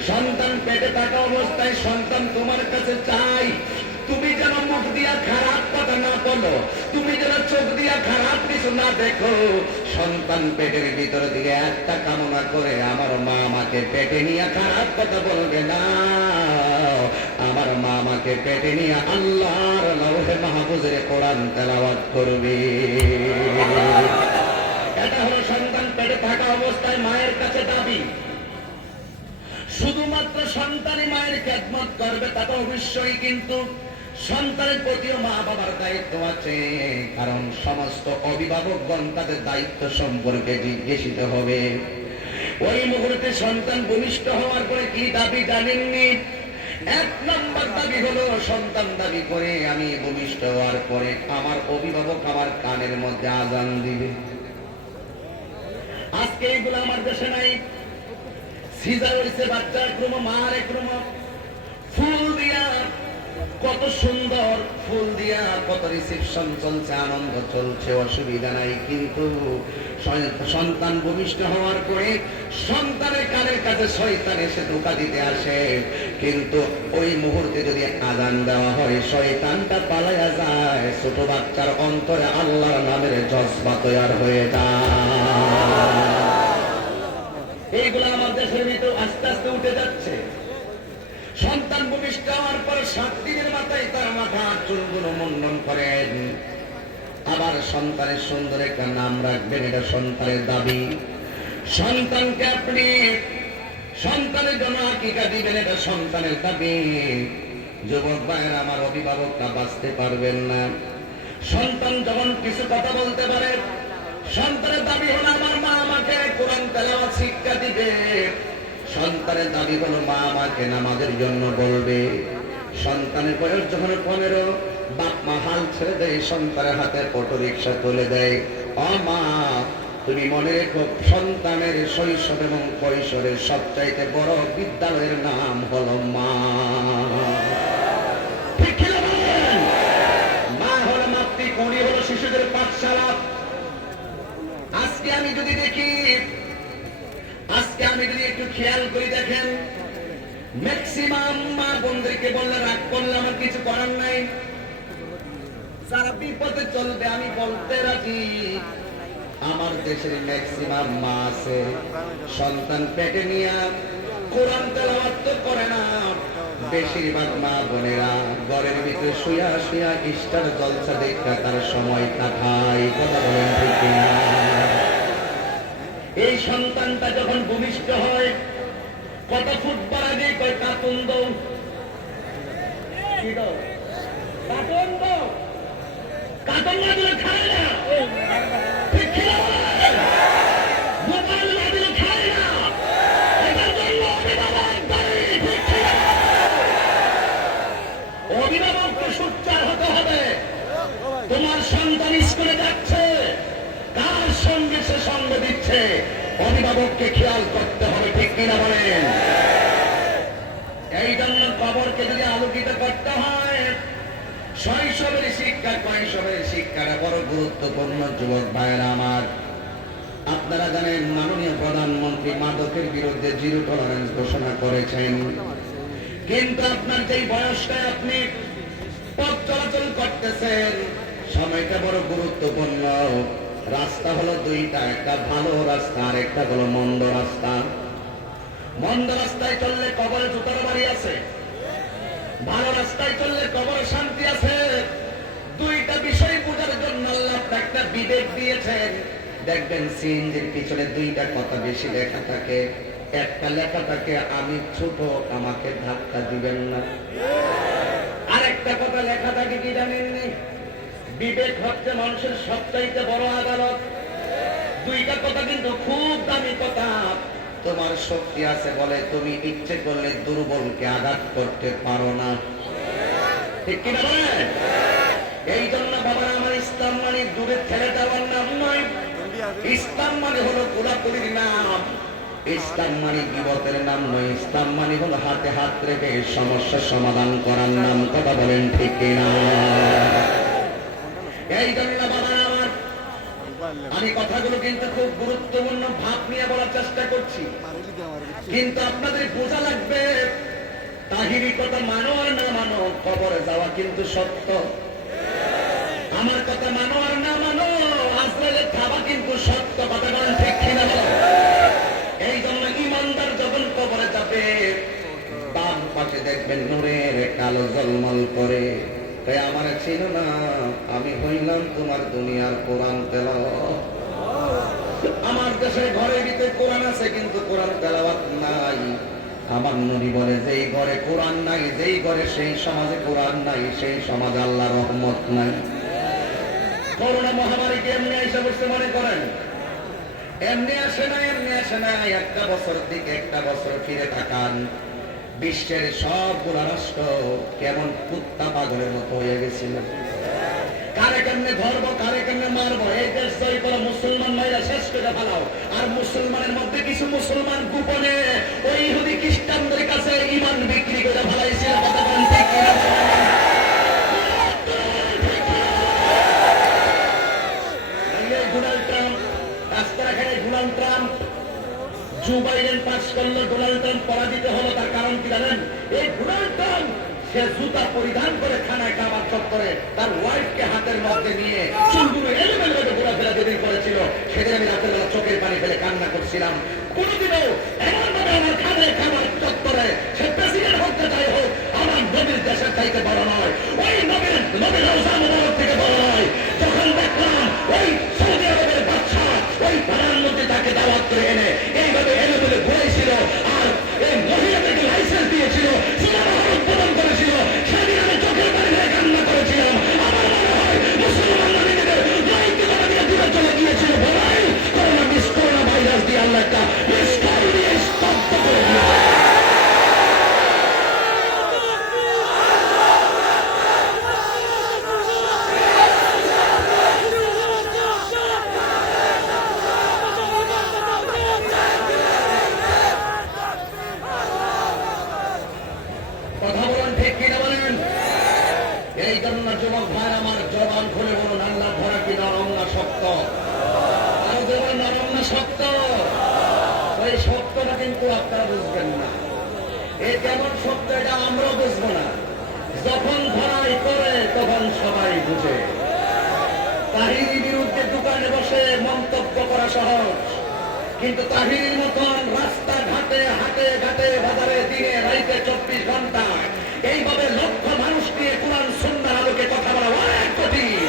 সন্তান পেটে থাকা অবস্থায় সন্তান তোমার কাছে চাই তুমি যেন মুখ দিয়া খারাপ কথা না বলো, তুমি যেন চোখ দিয়া খারাপ কিছু না দেখো। সন্তান পেটের ভিতর দিয়ে একটা কামনা করে, আমার মা আমাকে পেটে নিয়ে খারাপ কথা বলবে না, আমার মা আমাকে পেটে নিয়ে আল্লাহর লাউহে মাহফুজের কোরআন তেলাওয়াত করবে। এটা হলো সন্তান পেটে থাকা অবস্থায় মায়ের কাছে দাবি। শুধুমাত্র সন্তানই মায়ের খেদমত করবে তা তো অবশ্যই, কিন্তু সন্তানের প্রতিও মা বাবার দায়িত্ব আছে। কারণ সমস্ত অভিভাবকগণ তাদের দায়িত্ব সম্পর্কে জিজ্ঞাসিত হবে। ওই মুহূর্তে সন্তান ভূমিষ্ঠ হওয়ার পরে কি দাবি জানেননি? এক নম্বর দাবি হলো, সন্তান দাবি করে আমি ভূমিষ্ঠ হওয়ার পরে আমার অভিভাবক আমার কানের মধ্যে আজান দিবে। আজকে এইগুলো আমার দেশে নাই। সিজার হয়েছে বাচ্চা ক্রম মার ক্রম ফুল দিয়া, কত সুন্দর ফুল দিয়া কত রিসেপশন চলছে, আনন্দ চলছে, অসুবিধা নাই। কিন্তু সন্তান ভূমিষ্ঠ হওয়ার পরে সন্তানের কানের কাছে শয়তান এসে ধোঁকা দিতে আসে। কিন্তু ওই মুহূর্তে যদি আজান দেওয়া হয়, শয়তানটা পালাইয়া যায়। ছোট বাচ্চার অন্তরে আল্লাহর নামের জজবা তৈয়ার হয়ে যায়। এইগুলো আমার দেশের ভিতর আস্তে আস্তে উঠে যাচ্ছে। সন্তান ভূমিষ্ঠ হওয়ার পর 7 দিনের মাথায় তার মাথার চুলগুলো মুন্ডন করেন। আবার সন্তানের সুন্দর একটা নাম রাখবেন, এটা সন্তানের দাবি। সন্তানকে আপনি সন্তানের জন্য আকিকা দিবেন, এটা সন্তানের দাবি। যুবক ভাইয়েরা, আমার অভিভাবকরা বাঁচতে পারবেন না। সন্তান যখন কিছু কথা বলতে পারে, সন্তানের দাবি হলো আমার মা আমাকে কোরআন তেলাওয়াত শিক্ষা দিবে। সন্তানের দাবি হলো মা আমাকে নামাজের জন্য বলবে। সন্তানের বয়স যখন 15, বাপ মা হাল ছেড়ে দেয়, সন্তানের হাতে অটো রিক্সা তুলে দেয়। ও মা, তুমি মনে রেখো, সন্তানের শৈশব এবং কৈশোরের সবচাইতে বড় বিদ্যালয়ের নাম হলো মা। ঠিক কি বলেন? মা হলো মাতৃকুড়ি, হলো শিশুদের পাঠশালা। আজকে আমি যদি একটু খেয়াল করি, দেখেন ম্যাক্সিমাম মা বোনদেরকে বললে রাগ করলে আমার কিছু করার নাই। সারা বিপদে চলবে আমি বলতে রাজি। আমার দেশের ম্যাক্সিমাম মা আছে, সন্তান পেটে নিয়ে কোরআন তেলাওয়াত তো করে না। বেশিরভাগ মা বোনেরা ঘরের ভিতরে শুয়া শুয়া ইস্টার জলসা দেখা তার সময় কাটায়। কথা বলেন ঠিক কিনা? এই সন্তানটা যখন ভূমিষ্ঠ হয়, কত ফুটবল আগে কয় কার্টুন দাও, কার্টুন দাও, কার্টুন না দিলে খায় না। ঠিক কি না? মোবাইল না দিলে খায় না। এটার জন্য অভিভাবক দায়ী। ঠিক কি না? অভিভাবককে সোচ্চার হতে হবে। তোমার সন্তান স্কুলে যাচ্ছে, কার সঙ্গে সে সঙ্গ দিচ্ছে, অভিভাবককে খেয়াল করতে হবে। ঠিক কিনা বলেন? এই জন্য কবরকে যদি আলোকিত করতে হয়, শৈশবের শিক্ষা কৈশোরের শিক্ষাটা বড় গুরুত্বপূর্ণ। যুবক ভাইয়েরা আমার, আপনারা জানেন মাননীয় প্রধানমন্ত্রী মাদকের বিরুদ্ধে 0 টলারেন্স ঘোষণা করেছেন। কিন্তু আপনার যেই বয়সটায় আপনি পথ চলাচল করতেছেন, সময়টা বড় গুরুত্বপূর্ণ। রাস্তা হলো 2টা, একটা ভালো রাস্তা আর একটা হলো মন্দ রাস্তা। মন্দ রাস্তায় চললে কবরে জুতার বাড়ি আছে, ভালো রাস্তায় চললে কবরে শান্তি আছে। 2টা বিষয় বোঝার জন্য আল্লাহ একটা বিবেক দিয়েছেন। দেখবেন সিএনজির পিছনে 2টা কথা বেশি লেখা থাকে। একটা লেখা থাকে, আমি ছোট, আমাকে ধাক্কা দিবেন না। আর একটা কথা লেখা থাকে কি জানেননি? বিবেক হচ্ছে মানুষের সবচাইতে বড় আদালত। 2টা কথা কিন্তু খুব দামি কথা। তোমার শক্তি আছে বলে তুমি ইচ্ছে করলে দুর্বলকে আঘাত করতে পারো না। ঠিক কিনা বলেন? এই জন্য বাবা আমার, ইসলাম মানে দূরে ঠেলে দেওয়ার নাম নয়। ইসলাম মানে হলো কোলাকুলির নাম। ইসলাম মানে বিপদের নাম নয়। ইসলাম মানে হলো হাতে হাত রেখে সমস্যার সমাধান করার নাম। কথা বলেন ঠিক কিনা? এই জন্য বাবা আমার, আমি কথাগুলো কিন্তু খুব গুরুত্বপূর্ণ ভাব নিয়ে বলার চেষ্টা করছি, কিন্তু আপনাদের বোঝা লাগবে তাহিরি কথা মানো আর না মানো, কবরে যাওয়া কিন্তু সত্য। আমার কথা মানো আর না মানো, আজরাইলের খাওয়া কিন্তু সত্য। কথা বলেন ঠিক কিনা? এই জন্য ইমানদার যখন কবরে যাবে, বাম পাশে দেখবেন নূরের কালো জলমল করে। তাই আমার ছিল না, আমি হইলাম তোমার দুনিয়ার কোরআন তেলাওয়াত। আমার দেশের ঘরের ভিতরে কোরআন আছে কিন্তু কোরআন তেলাওয়াত নাই। আমার নবী বলে যেই ঘরে কোরআন নাই, যেই ঘরে সেই সমাজে কোরআন নাই, সেই সমাজে আল্লাহ রহমত নাই। করোনা মহামারী কি এমনি এসে বসতে মনে করেন? এমনি আসে না, এমনি আসে না। একটা বছর দিকে একটা বছর ফিরে তাকান, বিশ্বের সবগুলো রাষ্ট্র কেমন কুত্তা পাগলের মতো হয়ে গেছিল। কারে কেমনে ধরবো, কারে কেমনে মারবো, এই দেশ জয় করো, মুসলমান মাইরা শেষ করে ফেলাও। আর মুসলমানের মধ্যে কিছু মুসলমান গোপনে ওই ইহুদি খ্রিস্টানদের কাছে ঈমান বিক্রি করে ফেলাইছিল। কথা বলেন ঠিক কিনা? ডোনাল্ড ট্রাম্প রাস্তাঘাটে, Donald Trump Joe Biden pass করলো, ডোনাল্ড ট্রাম্প পরাজিত হলো। তার কারণ কি জানেন? এই ডোনাল্ড ট্রাম্প সে জুতা পরিধান করে খানায় কাবার চত্বরে তার ওয়াইফকে হাতের মধ্যে নিয়ে চুলগুলো এলোমেলো ঘোরাফেরা যেদিন করেছিল, সেদিন আমি রাতের বেলা চোখের পানি ফেলে কান্না করছিলাম। কোনোদিনও এমন ভাবে আমার খাদের খাবার চত্বরে সে প্রেসিডেন্ট হতে চাই হোক, আমার নবীর দেশের চাইতে বড় নয়, ওই নবীর রওজা মুবারক থেকে বড় নয়। যখন দেখলাম ওই সৌদি আরবের বাদশা ওই প্রধানমন্ত্রী তাকে দাওয়াত করে এনে এইভাবে এনে বলে ঘুরেছিল, আর এই মহিলাদেরকে লাইসেন্স দিয়েছিল, সিনেমা হল উদ্বোধন করেছিল, সেদিন আমি চোখের পানি ফেলে কান্না করেছিলাম। আমার মনে হয় মুসলমান নবীদের নৈতিকতা দিয়ে দূরে চলে গিয়েছিল। বলাই করোনা ভাইরাস দিয়ে আল্লাহ একটা মিস্টার দিয়ে স্তব্ধ করে দিয়েছে। কথা বলেন ঠিক কিনা বলেন? এই জন্য যুবক ভাই আমার জবান খুলে বলুন, আল্লাহ ধরা কি নরম না শক্ত? আরো বলুন, নরম না শক্ত? ওই শক্তটা কিন্তু আপনারা বুঝবেন না। এই কেমন শক্ত এটা আমরাও বুঝবো না। যখন ধরাই করে তখন সবাই বুঝে। তাহিরির বিরুদ্ধে দোকানে বসে মন্তব্য করা সহজ, কিন্তু তাহিরির মতন রাস্তা ঘাটে, হাটে ঘাটে, বাজারে, দিনে রাইতে 24 ঘন্টা এইভাবে লক্ষ মানুষ নিয়ে কোরআন সুন্নাহর আলোকে কথা বলা অনেক কঠিন।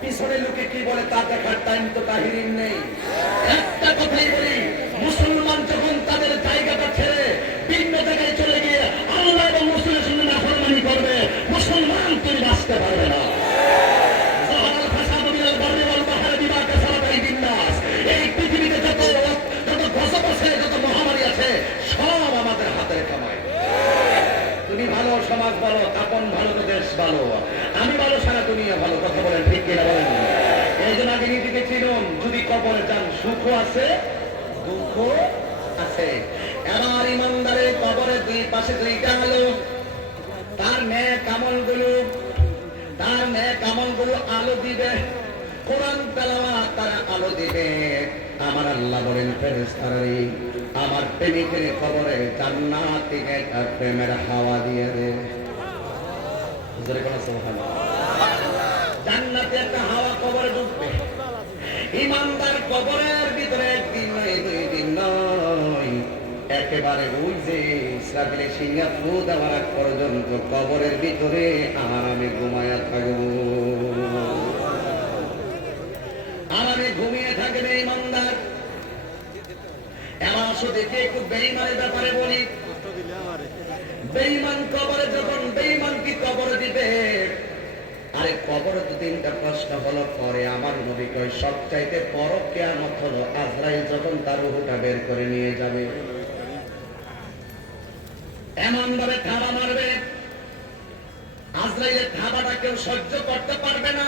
পিছনে লোকে কি বলে তা দেখার টাইম তো তাহিরির নেই। একটা কথাই বলি, মুসলমান যখন তাদের জায়গাটা ছেড়ে ভিন্ন জায়গায় চলে গিয়ে আল্লাহ এবং মুসলিমের সঙ্গে নাফরমানি করবে, মুসলমান তুমি বাঁচতে পারবে না। এই পৃথিবীতে যত গজব আছে, যত মহামারী আছে, সব আমাদের হাতের কামাই। তুমি ভালো, সমাজ ভালো, আপন ভালো তো দেশ ভালো, আমি ভালো সারা দুনিয়া ভালো। কথা বলেন ঠিক কিনা বলেন? এই জন্য আগে নীতিকে চিনুন। যদি কবরে যান, সুখ আছে, দুঃখ আছে। এবার ইমানদারের কবরে দুই পাশে দুইটা আলো, তার নেক আমলগুলো আলো দিবে, কোরআন তেলাওয়াত তারা আলো দিবে। আমার আল্লাহ বলেন, ফেরেশতারা আমার প্রেমিকের কবরে জান্নাত থেকে তার প্রেমের হাওয়া দিয়ে দে। জোরে বলো সুবহানাল্লাহ। জান্নাতে একটা হাওয়া কবরে ঢুকবে। ইমানদার কবরের ভিতরে একদিন নয়, 2 দিন নয়, একেবারে ওই যে ইসরাফিলে সিংহা ফু দেওয়ার আগ পর্যন্ত কবরের ভিতরে আরামে ঘুমায়া থাকবো, আরামে ঘুমিয়ে থাকবে ইমানদার। এবার শুধু একটু বেঈমানের ব্যাপারে বলি। বেঈমান কবরে যখন বেঈমান কি কবরে দিবে, আরে কবরে তো 3টা প্রশ্ন হলো পরে। আমার নবী কয় সবচাইতে বড় কিয়ামত হলো আজরাইল যখন তার রূহটা বের করে নিয়ে যাবে, এমন ভাবে থাবা মারবে, আজরাইলের থাবাটা কেউ সহ্য করতে পারবে না।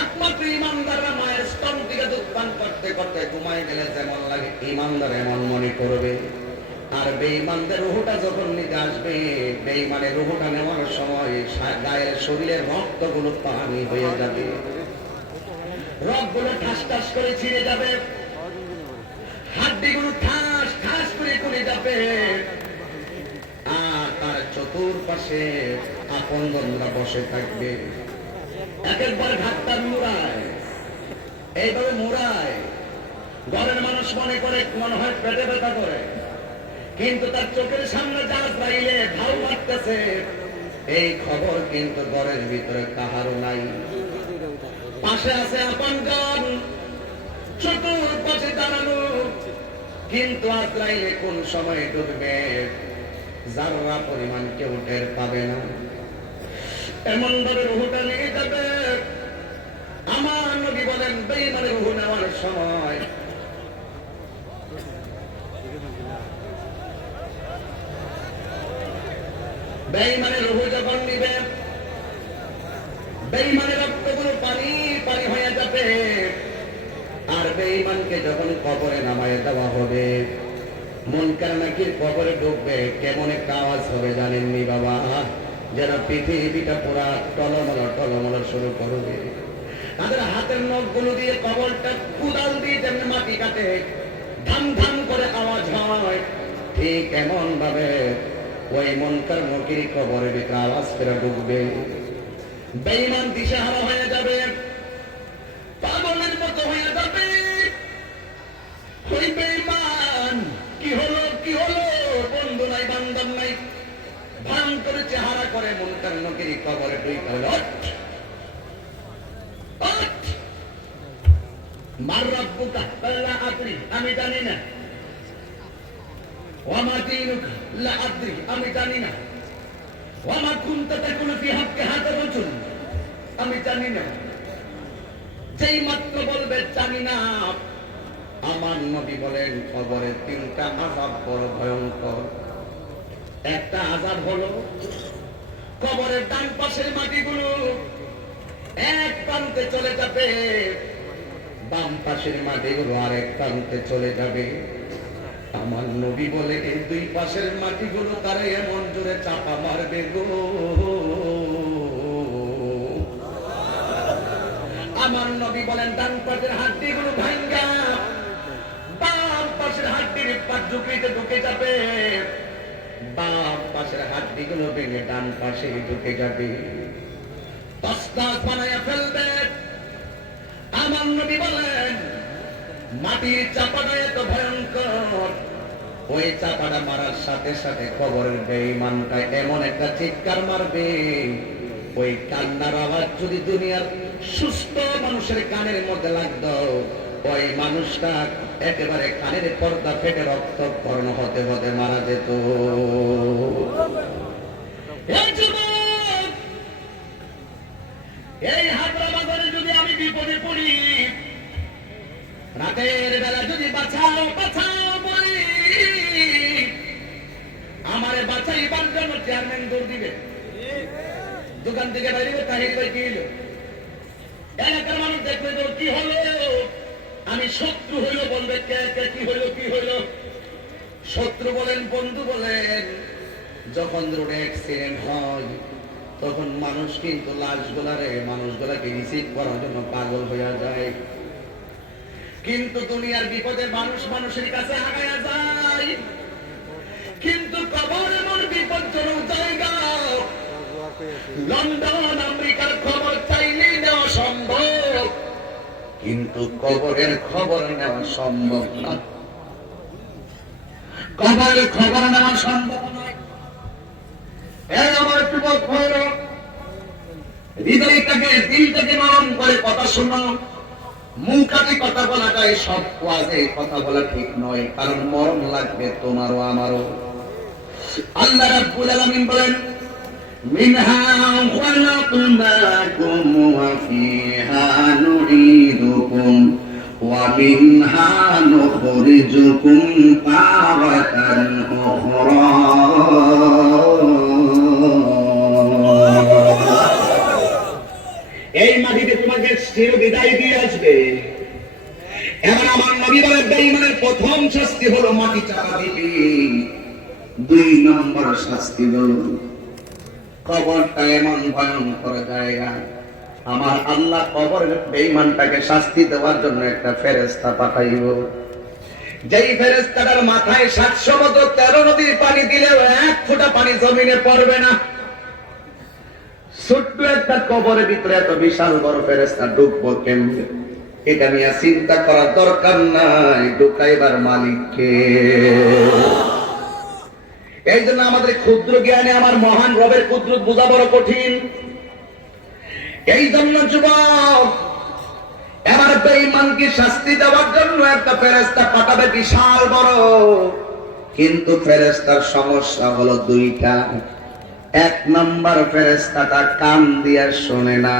একমাত্র ইমানদাররা মায়ের স্তন থেকে দুধ পান করতে করতে ঘুমায় গেলে যেমন লাগে, ইমানদার এমন মনে করবে। আর বেঈমানদের রুহটা যখন নিতে আসবে, বেঈমানের রুহটা নেওয়ার সময় গায়ের শরীরের রক্তগুলো পানি হয়ে যাবে, রক্তগুলো ঠাস ঠাস করে ছিঁড়ে যাবে, হাড্ডিগুলো ঠাস ঠাস করে খুলে যাবে। আর তার চতুর্পাশে আপনজনরা বসে থাকবে, একবার ঘাটটা মুড়ায়, এইভাবে মুড়ায়। ঘরের মানুষ মনে করে মনে হয় পেটে ব্যথা করে, কিন্তু তার চোখের সামনে আজরাইলে ঢাল মারতেছে, এই খবর কিন্তু ঘরের ভিতরে কাহারও নাই। পাশে আছে আপনজন, চতুর্পাশে দাঁড়ানো, কিন্তু আজরাইলে কোন সময় ঢুকবে যারা পরিমাণ কেউ টের পাবে না। এমন ভাবে রুহটা নিয়ে যাবে, আমার নবী বলেন বেঈমানের রুহ নেওয়ার সময় বেঈমানের রুহ যখন নিবে, বেঈমানের রক্তগুলো পানি পানি হয়ে যাবে। আর বেঈমানকে যখন কবরে নামায় দেওয়া হবে, মুনকার নাকির কবরে ঢুকবে, কেমন একটা আওয়াজ হবে জানেননি বাবা? যেন পৃথিবীটা পুরা টলমল শুরু করবে। তাদের হাতের নখগুলো দিয়ে কবরটা কুদাল দিয়ে যেমন মাটি কাটে, ধাম ধাম করে আওয়াজ হয়, ঠিক এমন ভাবে ওই মুনকার নাকির কবরের ভিতরে আওয়াজ করে ঢুকবে। বেঈমান দিশেহারা হয়ে যাবে, পাগলের মতো হয়ে যাবে। ওই বেঈমান কি হলো কি হলো, বন্ধু নাই বান্ধব নাই, ভান করে চেহারা করে মুনকার নাকির কবরে ঢুকে হলো। মার রাব্বুকা লা আদরি, আমি জানি না। ওয়া মা দীনুকা লা আদরি, আমি জানি না। ওয়া মা কুনতা তাকুলু ফি হাক্কি হাযা রাজুল, আমি জানি না। যেই মাত্র বলবে জানি না, আমার নবী বলেন কবরের তিনটা আযাব বড় ভয়ঙ্কর। একটা আযাব হলো কবরের ডান পাশের মাটিগুলো এক প্রান্তে চলে যাবে, বাম পাশের মাটিগুলো আরেক প্রান্তে চলে যাবে। আমার নবী বলে এই দুই পাশের মাটিগুলো তারা এমন জোরে চাপা মারবে গো, আমার নবী বলেন ডান পাশের হাড্ডিগুলো ভাঙ্গা বাম পাশের হাড্ডির পাটুকরিতে ঢুকে যাবে, বাম পাশের হাড্ডিগুলো ভেঙে ডান পাশে ঢুকে যাবে, তসতাস বানায়া ফেলবে। আমার নবী বলেন মাটির চাপাটা এত ভয়ঙ্কর, ওই চাপাটা মারার সাথে সাথে কবরের বেঈমানটা এমন একটা চিৎকার মারবে, ওই কান্নার আওয়াজ যদি দুনিয়ার সুস্থ মানুষের কানের মধ্যে লাগতো, ওই মানুষটা একেবারে কানের পর্দা ফেটে রক্তকর্ণ হতে হতে মারা যেত। এই হাবড়া বাজারে যদি আমি বিপদে পড়ি, রাতের বেলা যদি বাঁচাও বাঁচাও বলি, আমারে বাঁচাইবার জন্য চেয়ারম্যান দৌড় দিবে, দোকান থেকে বাইরে তাহির ভাই কি হলো, এলাকার মানুষ দেখবে তো কি হলো, আমি শত্রু হইল বলবে কে কে কি হইল কি হইল। শত্রু বলেন বন্ধু বলেন, যখন রোডে অ্যাক্সিডেন্ট হয় তখন মানুষ কিন্তু মানুষগুলাকে রিসিভ করার জন্য পাগল হইয়া যায়, কিন্তু দুনিয়ার বিপদে মানুষ মানুষের কাছে আগায়া যায়। কিন্তু কবর এমন বিপজ্জনক জায়গা, লন্ডন আমেরিকার খবর চাইলেই নেওয়া সম্ভব, কিন্তু কবরের খবর নেওয়া সম্ভব না। কবরের খবর নেওয়া সম্ভব নয়। এই আমার যুবক ভাইরা, হৃদয়টাকে দিলটাকে নরম করে কথা শোনো। মুখাতে কথা বলাটাই সব কাজে কথা বলা ঠিক নয়, কারণ মরণ লাগবে তোমারও আমারও। আল্লাহ রাব্বুল আলামিন বলেন মিনহা খালাকনাকুম ওয়া ফিহা নুঈদুকুম ওয়া মিনহা নুখরিজুকুম তারাতান উখরা। এই মাটিতে তোমাকে চির বিদায় দিয়ে আসবে। এবার আমার নবী বলেন বেঈমানের প্রথম শাস্তি হলো মাটি চাপা দিবে, 2 নম্বর শাস্তি হলো কবরটা এমন ভয়ঙ্কর জায়গা, আমার আল্লাহ কবরের বেঈমানটাকে শাস্তি দেওয়ার জন্য একটা ফেরেশতা পাঠাইব, যেই ফেরেশতাটার মাথায় 700 বছর 13 নদীর পানি দিলেও 1 ফোঁটা পানি জমিনে পড়বে না। ছোট্ট একটা কবরের ভিতরে এত বিশাল বড় ফেরেশতা ঢুকবো কেমনে, এটা নিয়ে চিন্তা করার দরকার নাই, ঢুকাইবার মালিককে। এই জন্য আমাদের ক্ষুদ্র জ্ঞানে আমার মহান রবের কুদরত বোঝা বড় কঠিন। এই জন্য যুবক এবার বেঈমানকে শাস্তি দেওয়ার জন্য একটা ফেরেশতা পাঠাবে বিশাল বড়, কিন্তু ফেরেশতার সমস্যা হলো দুইটা। এক নম্বর ফেরেশতাটা কান দিয়া শোনে না,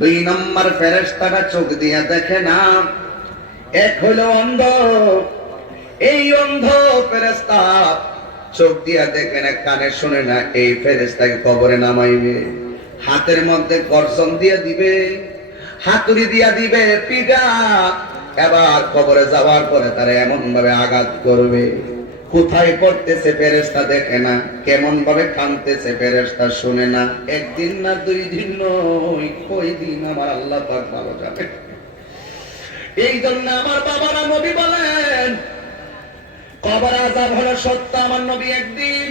দুই নম্বর ফেরেশতাটা চোখ দিয়া দেখে না। এক হলো অন্ধ, এই অন্ধ ফেরেশতা চোখ দিয়া দেখে না, কানে শোনে না, এই ফেরেশতাকে কবরে নামাইবে, হাতের মধ্যে কর্ষণ দিয়ে দিবে, হাতুড়ি দিয়া দিবে পিগা, এবার কবরে যাওয়ার পরে তারা এমন ভাবে আঘাত করবে, কোথায় পড়তেছে ফেরেশতা দেখে না, কেমন ভাবে কাঁদতেছে ফেরেশতা শুনে না। একদিন না দুই দিন নয়, কই দিন আমার আল্লাহ পাক ভালো জানে। এই জন্য আমার বাবারা নবী বলেন কবর আযাব হলো সত্য। আমার নবী একদিন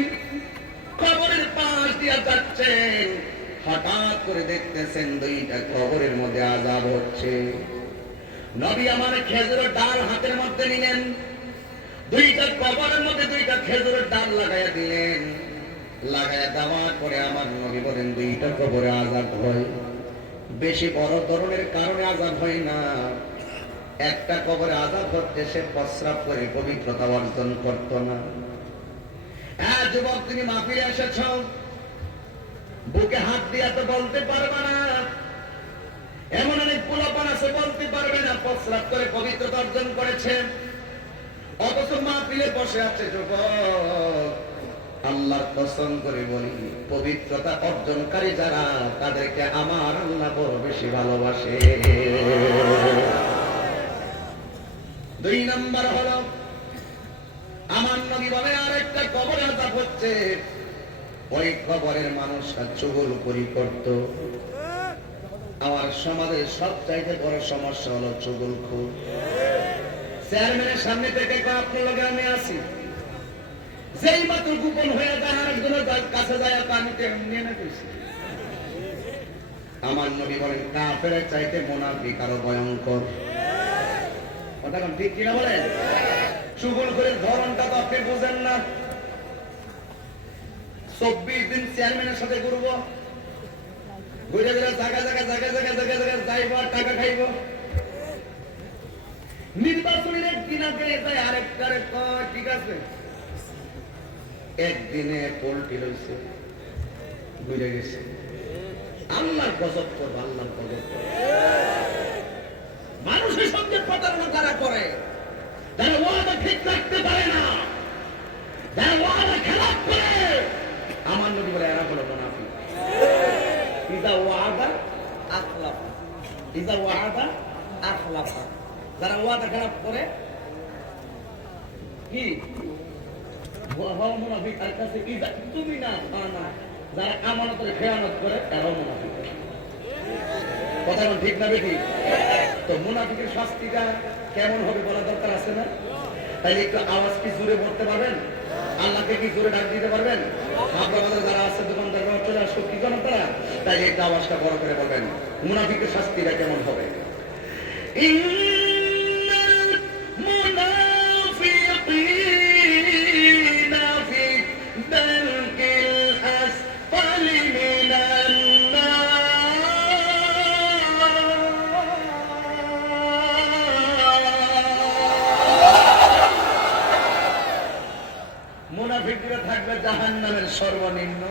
কবরের পাশ দিয়া যাচ্ছেন, হঠাৎ করে দেখতেছেন দুইটা কবরের মধ্যে আযাব হচ্ছে। নবী আমার খেজুরের ডাল হাতের মধ্যে নিলেন, দুইটা কবরের মধ্যে দুইটা খেজুরের ডাল লাগাইয়া দিলেন। লাগাইয়া দেওয়ার পরে আমার নবী বলেন দুইটা কবরে আযাব হয়, বেশি বড় ধরনের কারণে আযাব হয় না। একটা কবরে আযাব হচ্ছে সে প্রস্রাব করে পবিত্রতা অর্জন করত না। হ্যাঁ যুবক, তুমি মাহফিলে এসেছ, বুকে হাত দিয়া তো বলতে পারবে না, এমন অনেক পোলাপান আছে বলতে পারবে না প্রস্রাব করে পবিত্রতা অর্জন করেছে, অথচ মাহফিলে বসে আছে। যুবক, আল্লাহর কসম করে বলি, পবিত্রতা অর্জনকারী যারা, তাদেরকে আমার আল্লাহ বড় বেশি ভালোবাসে। দুই নম্বর হলো আমার নবী বলে আরেকটা কবরে আযাব হচ্ছে, ওই কবরের মানুষরা চুগলখড়ি করত। আমার সমাজের সবচাইতে বড় সমস্যা হলো চুগলখোর। চেয়ারম্যানের সামনে থেকে আপনার লগে আমি আসি, যেই মাত্র গোপন হয়ে যায় আরেকজনের কাছে যায় পানিতে নিয়ে না গেছি। আমার নবী বলেন কাফেরের চাইতে মুনাফিক আরো ভয়ঙ্কর। কথা ঠিক কিনা বলেন? চুগলখড়ির ধরনটা তো আপনি বুঝেন না। 24 দিন চেয়ারম্যানের সাথে ঘুরবো, ঘুরে ঘুরে জায়গা জায়গা জায়গা জায়গা জায়গা জায়গা যাইব আর টাকা খাইব। নির্বাচনের একদিন আগে যায় আরেকটারে কয় ঠিক আছে, একদিনে পোল্ট্রি লইছে, ঘুরে গেছে। আল্লাহর গজব করবো, আল্লাহর গজব করবো। মানুষের সঙ্গে প্রতারণা তারা করে, যারা ওয়াদা ঠিক রাখতে পারে না, যারা ওয়াদা খেলাপ করে। আমার নবী বলে এরা হলো মুনাফিক। ইজা ওয়াদা আখলাফা, ইজা ওয়াদা আখলাফা, যারা ওয়াদা খেলাপ করে কি মুনাফিক। আর কাছে ইজা তুমি না না, যারা আমানতের খেয়ানত করে এরাও মুনাফিক। কথা ঠিক না বেশি? তো মুনাফিকের শাস্তিটা কেমন হবে বলা দরকার আছে না? তাইলে একটু আওয়াজ কি জোরে বলতে পারবেন? আল্লাহকে কি জোরে ডাক দিতে পারবেন? আপনাদের যারা আছে দোকানদার চলে আসো কি করেন তারা, তাই একটু আওয়াজটা বড় করে বলবেন মুনাফিকের শাস্তিটা কেমন হবে। মুনাফিকরা থাকবে জাহান্নামের সর্বনিম্ন।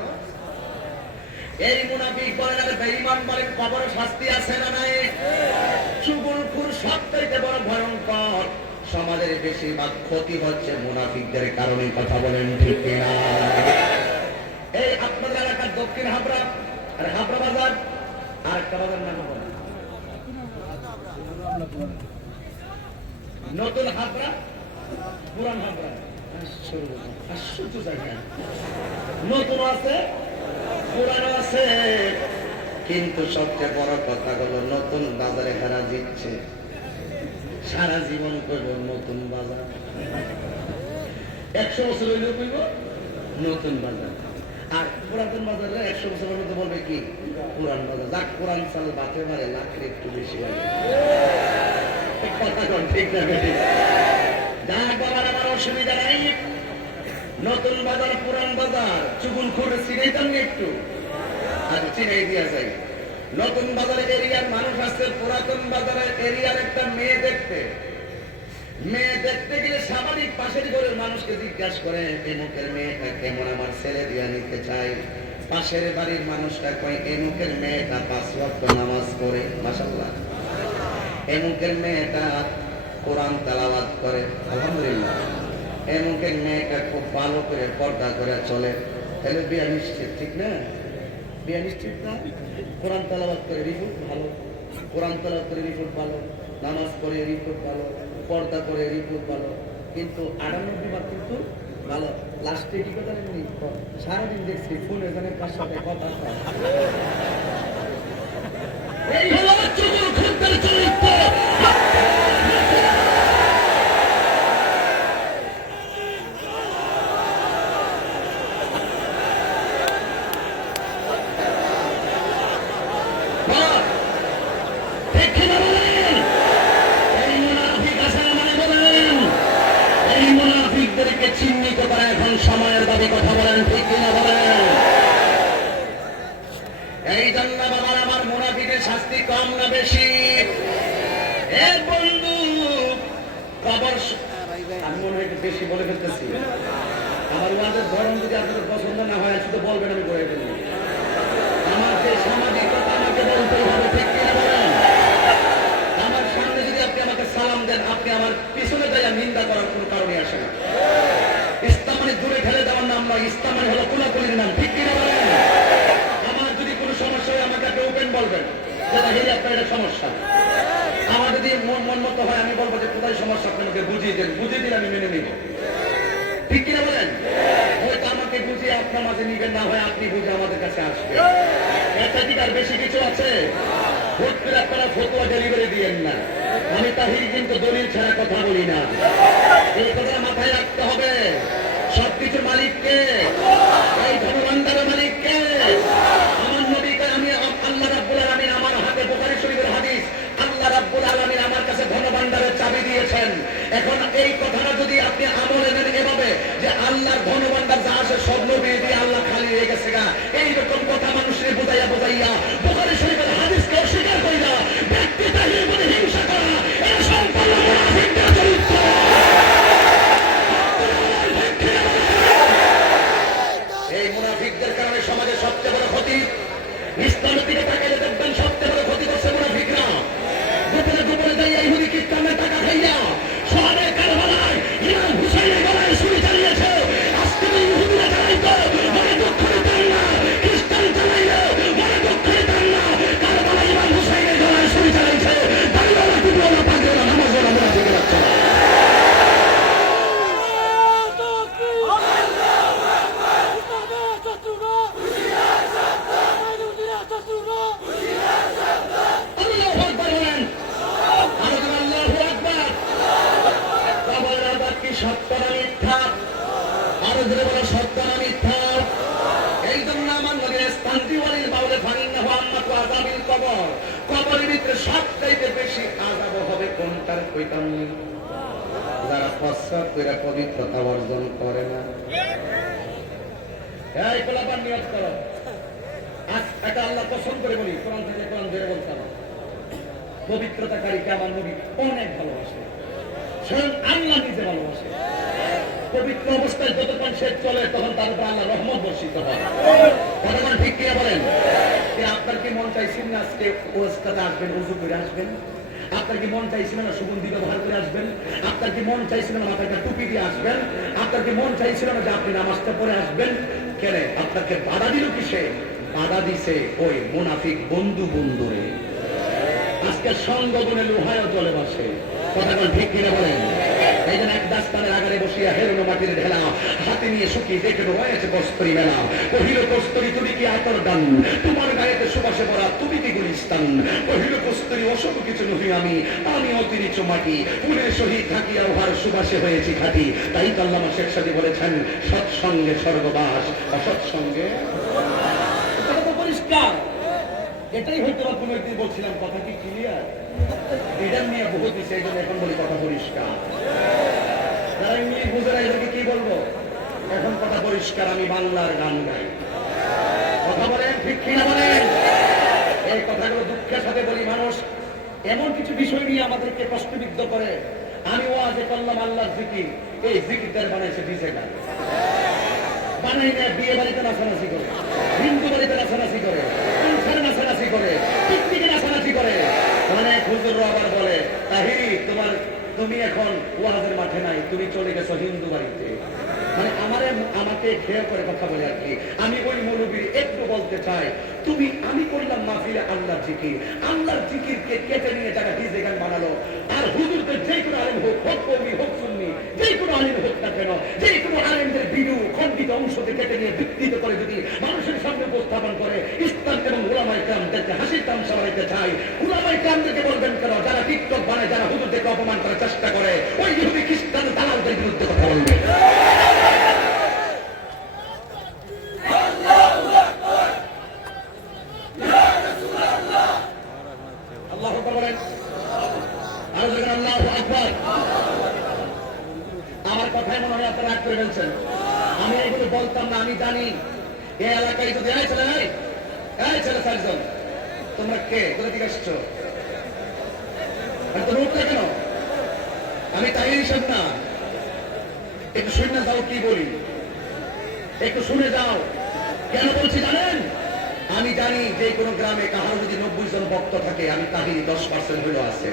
এই মুনাফিক বলেন আর বেঈমান বলেন কবরে শাস্তি আছে না নাই? চুগলখোর সবথেকে বড় ভয়ঙ্কর। সমাজের বেশিরভাগ ক্ষতি হচ্ছে মুনাফিকদের কারণে। কথা বলেন ঠিক কিনা? এই আপনাদের এলাকার দক্ষিণ হাবড়া আর হাবড়া বাজার আর একটা বাজার নাম বলেন, নতুন হাবড়া, পুরান হাবড়া। আশ্চর্য জায়গা, নতুন আছে পুরানো আছে, কিন্তু সবচেয়ে বড় কথা হলো নতুন বাজারে যারা দিচ্ছে সারা জীবন করবো নতুন বাজার। 100 বছর হইলেও কইব নতুন বাজার, আর পুরাতন বাজারে 100 বছরের মধ্যে বলবে কি পুরান বাজার। যাক পুরান চাল বাতে মারে লাখের একটু বেশি হয়। কথা কন ঠিক না বেশি? যাক বাবার আমার অসুবিধা নাই, নতুন বাজার পুরান বাজার চুগলখোর চিনাইতাম একটু, আর চিনাই দিয়া যায়। নতুন বাজারে এরিয়ার মানুষ আসছে পুরাতন বাজারের এরিয়ার একটা মেয়ে দেখতে গেলে স্বাভাবিক পাশের ঘরের মানুষকে জিজ্ঞাসা করে এমুকের মেয়েটা কেমন, আমার ছেলে বিয়া নিতে চাই। পাশের বাড়ির মানুষটা কয় এমুকের মেয়েটা 5 ওয়াক্ত নামাজ পড়ে, মাশাআল্লাহ। এমুকের মেয়েটা কোরআন তেলাওয়াত করে, আলহামদুলিল্লাহ। এমুকের মেয়েটা খুব ভালো করে পর্দা করে চলে, তাহলে বিয়া নিশ্চিত, ঠিক না? বিয়া নিশ্চিত না? কোরআন তেলাওয়াত করে রিপোর্ট ভালো, কোরআন তেলাওয়াত করে রিপোর্ট ভালো, নামাজ পড়ে রিপোর্ট ভালো, পর্দা করে রিপোর্ট ভালো, কিন্তু 98 ভাগ কিন্তু ভালো। লাস্টে কি কথা জানেন? সারাদিন দেখছি ফোন এখানে 5-7 কথা হয়। এই হলো চতুর খুদ্দের চরিত্র। চিহ্নিত করা এখন সময়ের দাবি, কথা বলেন ঠিক কিনা বলেন? এই জন্য বাবার আমার মুনাফিকের শাস্তি কম না বেশি? এক বন্ধু খবর, আমি মনে হয় একটু বেশি বলে ফেলতেছি। আমার ওয়াজের ধরন যদি আপনাদের পছন্দ না হয় শুধু বলবেন, আমি করে ফেলবো। আমার যে সামাজিকতা আমাকে বলতে হবে, ঠিক কিনা বলেন? আমার সামনে যদি আপনি আমাকে সালাম দেন, আপনি আমার পিছনে যাইয়া নিন্দা করার কোনো কারণে আসে না। ইসলাম মানে দূরে ঠেলে দেওয়ার নাম নয়, ইসলাম মানে হলো কোলাকুলির নাম, ঠিক কিনা বলেন? আমার যদি কোনো সমস্যা হয় আমাকে আপনি ওপেন বলবেন, যেটা হেরে আপনার এটা সমস্যা। আমার যদি মন মতো হয় আমি বলবো যে কোথায় সমস্যা, আপনি আমাকে বুঝিয়ে দেন, বুঝিয়ে দিলে আমি মেনে নিব, ঠিক কিনা বলেন? হয়তো আমাকে বুঝিয়ে আপনার মাঝে নিবেন, না হয় আপনি বুঝে আমাদের কাছে আসবেন। এটা কি আর বেশি কিছু আছে? হুট করে আপনারা ফতোয়া ডেলিভারি দিয়েন না। আমি তাহির কিন্তু দলিল ছাড়া কথা বলি না, এই কথা মাথায় রাখতে হবে। সবকিছুর মালিককে, এই ধনভাণ্ডারের মালিককে। আমার নবীকে আমি আল্লাহ রাব্বুল আলামিন, আমার হাতে বুখারী শরীফের হাদিস, আল্লাহ রাব্বুল আলামিন আমার কাছে ধনভাণ্ডারের চাবি দিয়েছেন। এখন এই কথাটা যদি আপনি আমলে নেন এভাবে যে আল্লাহর ধনভাণ্ডার যা আছে সব নবী দিয়ে আল্লাহ খালি হয়ে গেছে গা, এইরকম কথা মানুষের বুঝাইয়া বুখারী শরীফের হাদিসকে অস্বীকার কইরা ব্যক্তি তাহির মনে হিংসা করা, এটা সম্পূর্ণ মুনাফিকদের চরিত্র। এই মুনাফিকদের কারণে সমাজের সবচেয়ে বড় ক্ষতি। ইসলামের দিকে তাকাইলে দেখবেন সবচেয়ে বড় ক্ষতি করছে মুনাফিকরা। গোপনে গোপনে যাইয়া ইহুদি খ্রিস্টানদের টাকা খাইয়া শহরে কারবালায় ইমাম হুসাইনের গলায় ছুরি চালিয়েছে। আজকে তো ইহুদিরা চালাইতো, মনে দুঃখ দিতেন না। খ্রিস্টান চালাইলো, মনে দুঃখ দিতেন না। কারবালায় ইমাম হুসাইনের গলায় ছুরি চালাইছে। দাঁড়িয়েওয়ালা, টুপিওয়ালা, পাগড়িওয়ালা, নামাজওয়ালা মুনাফিকের বাচ্চারা। কবরের ভিতরে সবচাইতে বেশি আযাব হবে কোনটার? কইতাম যারা প্রস্রাব করে পবিত্রতা অর্জন করে না। এই পোলাপান নিয়ত করো, আজ এটা আল্লাহ পছন্দ করে বলি, কোরআন থেকে কোরআন ধরে বলতাম, পবিত্রতাকারীকে আমার নবী অনেক ভালোবাসে, স্বয়ং আল্লাহ নিজে ভালোবাসে। পবিত্র অবস্থায় যতক্ষণ সে চলে তখন তার উপর আল্লাহ রহমত বর্ষিত হয়। কতক্ষণ ঠিক কিনা বলেন? আপনার কি মন চাইছেন না আজকে ওয়াজটাতে আসবেন, উযু করে আসবেন? আপনার কি মন চাইছিল না সুগন্ধি ব্যবহার করে আসবেন? আপনার কি মন চাইছিল না মাথায় একটা টুপি দিয়ে আসবেন? আপনার কি মন চাইছিল না যে আপনি নামাজটা পড়ে আসবেন? কেন আপনাকে বাধা দিল কিসে? বাধা দিছে ওই মুনাফিক বন্ধুরে। আজকে সঙ্গ গুণে লোহায়ও চলে বসে। কথাটা ঠিক কিনা বলেন? এই জন্য এক দাস্তানের আগারে বসিয়া হেরোনো মাটির ঢেলা, হাতে নিয়ে শুকিয়ে দেখে রয়েছে কস্তরি মেলা। কহিল কস্তরি তুমি কি আতর দান, তোমার গায়েতে সুবাসে ভরা তুমি কি গুলিস্তান। কহিল কস্তরি অসব কিছু নহি আমি, আমি অতি নিচু মাটি, ফুলের সহিত থাকিয়া উহার সুবাসে হয়েছি খাঁটি। তাই তো আল্লামা শেখ সাদী বলেছেন, সৎসঙ্গে স্বর্গবাস, অসৎসঙ্গে। এটা তো পরিষ্কার। এটাই হয়তো কোনো একদিন বলছিলাম, কথা কি ক্লিয়ার? এটা নিয়ে বহু দিচ্ছে, এই জন্য এখন বলি কথা পরিষ্কার। যারা ইংলিশ বুঝে না এদেরকে কি বলবো? এখন কথা পরিষ্কার, আমি বাংলার গান গাই। কথা বলেন ঠিক কিনা বলেন? এই কথাগুলো দুঃখের সাথে বলি, মানুষ এমন কিছু বিষয় নিয়ে আমাদেরকে প্রশ্নবিদ্ধ করে। আমি ওয়াজে করলাম আল্লাহর জিকির, এই জিকিরটার বানাইছে ডিজে গান, বানাই না বিয়ে বাড়িতে নাচানাচি করে, হিন্দু বাড়িতে নাচানাচি করে, কনসার্টে নাচানাচি করে, পিকনিকে নাচানাচি করে। অনেক হুজুর আবার বলে, তাহিরি তুমি এখন ওয়াজের মাঠে নাই, তুমি চলে গেছো হিন্দু বাড়িতে। মানে আমাকে খেয়াল করে কথা বলে আর কি। আমি ওই মৌলবীর একটু বলতে চাই, আমি করলাম মাহফিলে আল্লাহর জিকিরকে কেটে নিয়ে যারা ডিজে গান বানালো, আর হুজুরদের যে কোনো আলেম হোক কওমি হোক সুন্নি, যে কোনো আলেম হোক না কেন, যে কোনো আলেমদের ভিডিও খণ্ডিত অংশকে কেটে নিয়ে বিকৃত করে যদি মানুষের সামনে উপস্থাপন করে, ইসলাম এবং উলামায়ে কেরামদেরকে হাসির তামসা বানাইতে চাই। উলামায়ে কেরামদেরকে বলবেন কেন, যারা টিকটক বানায়, যারা হুজুরদেরকে অপমান করার চেষ্টা করে, ওই ইহুদি খ্রিস্টান দালালদের বিরুদ্ধে কথা বলবে। আমার কথাই মনে হয় আপনারা রাগ করে ফেলছেন। আমি এগুলো বলতাম না, আমি জানি এই এলাকায় যদি ছেলে চারজন, তোমরা কে, কোথা থেকে আসছো, তোর উঠলে কেন? আমি তাই হিসাব না, একটু শুনে যাও কি বলি, একটু শুনে যাও। কেন বলছি জানেন? আমি জানি যে কোনো গ্রামে কাহার যদি 90 জন ভক্ত থাকে, আমি তাহিরি 10% হইলো আছে।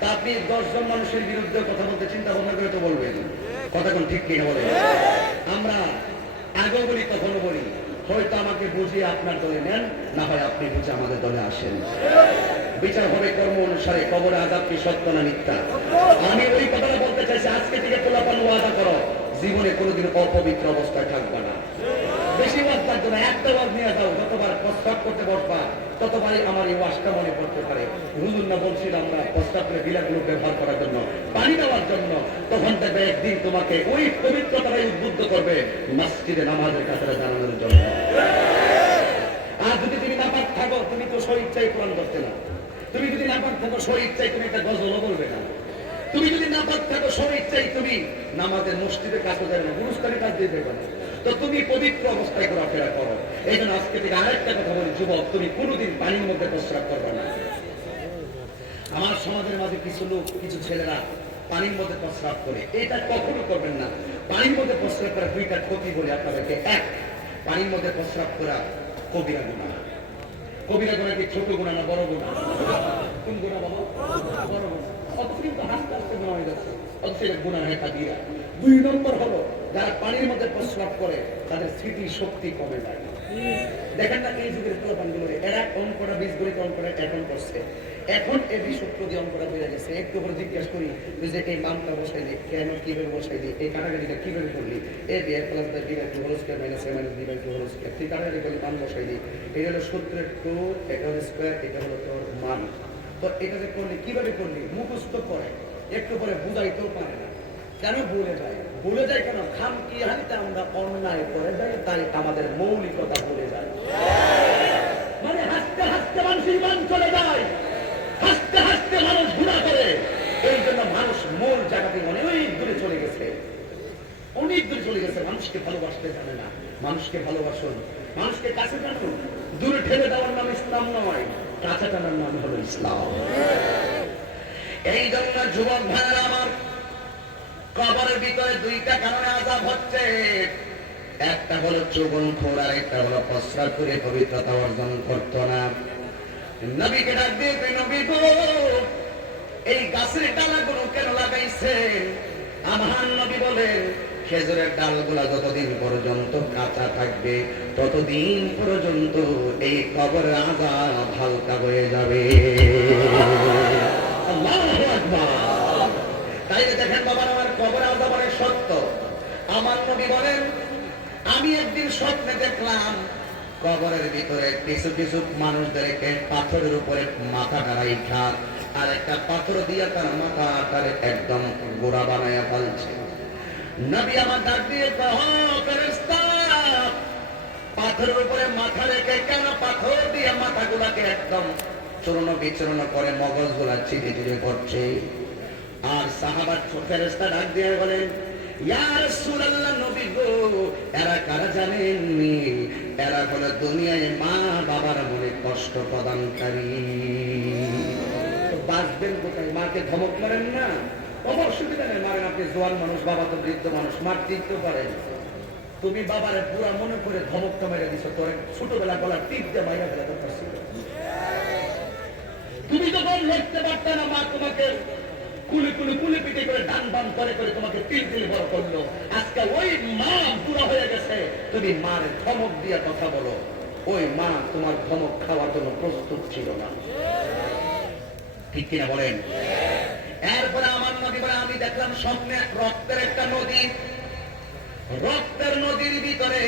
তা আপনি 10 জন মানুষের বিরুদ্ধে কথা বলতে চিন্তা ভাবনা করে তো বলবেন, কথা কোন ঠিক কিনা বলে। আমরা আগেও বলি, কখনো বলি, হয়তো আমাকে বুঝিয়ে আপনার দলে নেন, না হয় আপনি বুঝে আমাদের দলে আসেন। বিচার হবে কর্ম অনুসারে, কবরে আযাব কি সত্য না মিথ্যা। আমি ওই কথাটা বলতে চাইছি, আজকে থেকে পোলাপান ওয়াদা করো, জীবনে কোনোদিন অপবিত্র অবস্থায় থাকবে না। বেশি ওয়াজ লাগবে না, একটা ওয়াজ নিয়ে যাও, যতবার প্রস্তাব করতে বসবা ততবারই আমার এই ওয়াজটা মনে পড়তে পারে। হুজুর না বলছিল আমরা প্রস্তাব করে বিলাগুলো ব্যবহার করার জন্য, পানি দেওয়ার জন্য, তখন দেখবে একদিন তোমাকে ওই পবিত্রতায় উদ্বুদ্ধ করবে মসজিদে নামাজের কাতারে দাঁড়ানোর জন্য। আর যদি তুমি নাপাক থাকো, তুমি তো স্বইচ্ছায় কোরআন করতে না। তুমি যদি নাপাক থাকো স্বইচ্ছায়, তুমি একটা গজলও বলবে না। তুমি যদি নাপাক থাকো স্বইচ্ছায়, তুমি নামাজের মসজিদের কাছে যাবে না, গুরুস্থানের কাজ দিয়ে দেবে না। তো তুমি পবিত্র অবস্থায় ঘোরাফেরা করো। এই জন্য আজকে থেকে আরেকটা কথা বলি, যুবক, তুমি কোনোদিন পানির মধ্যে প্রস্রাব করবে না। আমার সমাজের মাঝে কিছু লোক, কিছু ছেলেরা পানির মধ্যে প্রস্রাব করে, এটা কখনো করবেন না। পানির মধ্যে প্রস্রাব করা দুইটা ক্ষতি বলে আপনাদেরকে। এক, পানির মধ্যে প্রস্রাব করা কবিরা গুনাহ। কবিরা গুনাহ কি ছোট গুনাহ না বড় গুনাহ? কোন গুনাহ বাবা? বড় গুনাহ। অত কিন্তু হাসতে হাসতে গুনাহ হয়ে যাচ্ছে, অথচ এটা গুনাহ হয় কাবীরা। 2 নম্বর হলো, যারা পানির মধ্যে প্রস্রাব করে তাদের স্মৃতি শক্তি কমে যায়। দেখেন না এই যুগের পোলাপানগুলো, এরা অঙ্কটা 20 গণিত অঙ্কটা এখন করছে, এখন এবি সূত্র দিয়ে অঙ্কটা বেড়ে গেছে। একটু করে জিজ্ঞাসা করি যে এই মানটা বসাইলি কেন, কিভাবে বসাইলি, এই কাটাকাটিটা কিভাবে করলি, A B A plus by B by 2 whole square minus A minus B by 2 whole square, তুই কাটাকাটি করলি, মান বসাইলি, এটা হলো সূত্রের 2, এটা হলো স্কয়ার, এটা হলো তোর মান। তো এটা যে করলি কিভাবে করলি, মুখস্থ করে, একটু পরে বুঝাইতেও পারে না। কেন ভুলে যায় কেন? খামখিয়ালিতে আমরা অন্যায় করে যাই, তাই আমাদের মৌলিকতা ভুলে যায়। মানে হাসতে হাসতে মানুষের মান চলে যায়, হাসতে হাসতে মানুষ ঘুরা করে। এই জন্য মানুষ মূল জায়গা থেকে অনেক দূরে চলে গেছে, অনেক দূরে চলে গেছে। মানুষকে ভালোবাসতে জানে না। মানুষকে ভালোবাসুন, মানুষকে কাছে টানুন। দূরে ঠেলে দেওয়ার নাম ইসলাম নয়, কাছে টানার নাম হলো ইসলাম। এই জন্য যুবক ভাইয়েরা আমার, কবরের ভিতরে 2টা কারণে আযাব হচ্ছে। একটা হলো চুগলখোর, আর একটা হলো প্রস্রাব করে পবিত্রতা অর্জন করত না। নবীকে ডাক দিয়ে, নবী গো, এই গাছের ডালাগুলো কেন লাগাইছেন? আমার নবী বলেন, খেজুরের ডালগুলা যতদিন পর্যন্ত কাঁচা থাকবে ততদিন পর্যন্ত এই কবরের আযাব হালকা হয়ে যাবে। আল্লাহু আকবার। তাই দেখেন বাবা, আমার কবর আযাব অনেক সত্য। আমার নবী বলেন, আমি একদিন স্বপ্নে দেখলাম কবরের ভিতরে কিছু কিছু মানুষদেরকে পাথরের উপরে মাথাটা রাইখা আর একটা পাথর দিয়া তার মাথাটার একদম গোড়া বানাইয়া ফেলছে। নবী আমার ডাক দিয়ে ফেরেশতা, পাথরের উপরে মাথা রেখে কেন পাথর দিয়ে মাথাগুলাকে একদম চূর্ণ বিচূর্ণ করে মগজগুলা চিটে চিটে করছে? আর সাহাবার ফেরেশতা ডাক দিয়ে বলেন, ইয়া রাসূলুল্লাহ, নবী গো, এরা কারা জানেননি? এরা হলো দুনিয়ায় মা বাবার মনে কষ্ট প্রদানকারী। বাঁচবেন কোথায়? মাকে ধমক মারেন না, কোনো অসুবিধা নেই, মারেন। আপনি জোয়ান মানুষ, বাবা তো বৃদ্ধ মানুষ, মার টিপতে পারেন। তুমি বাবারে পুরা মনে করে ধমকটা মেরে দিছো, তোর ছোটবেলা গলা টিপ দিয়ে মাইরা ফেলা দরকার ছিল। তুমি যখন লড়তে পারতে না, মা তোমাকে কুলে পিটে করে ডান বাম করে তোমাকে তিল বড় করলো। আজকে ওই মা বুড়া হয়ে গেছে, তুমি মার ধমক দিয়ে কথা বলো। ওই মা তোমার ধমক খাওয়ার জন্য প্রস্তুত ছিল না, ঠিক কিনা বলেন? এরপরে আমার নদী বলে, আমি দেখলাম স্বপ্নে রক্তের একটা নদী, রক্তের নদীর ভিতরে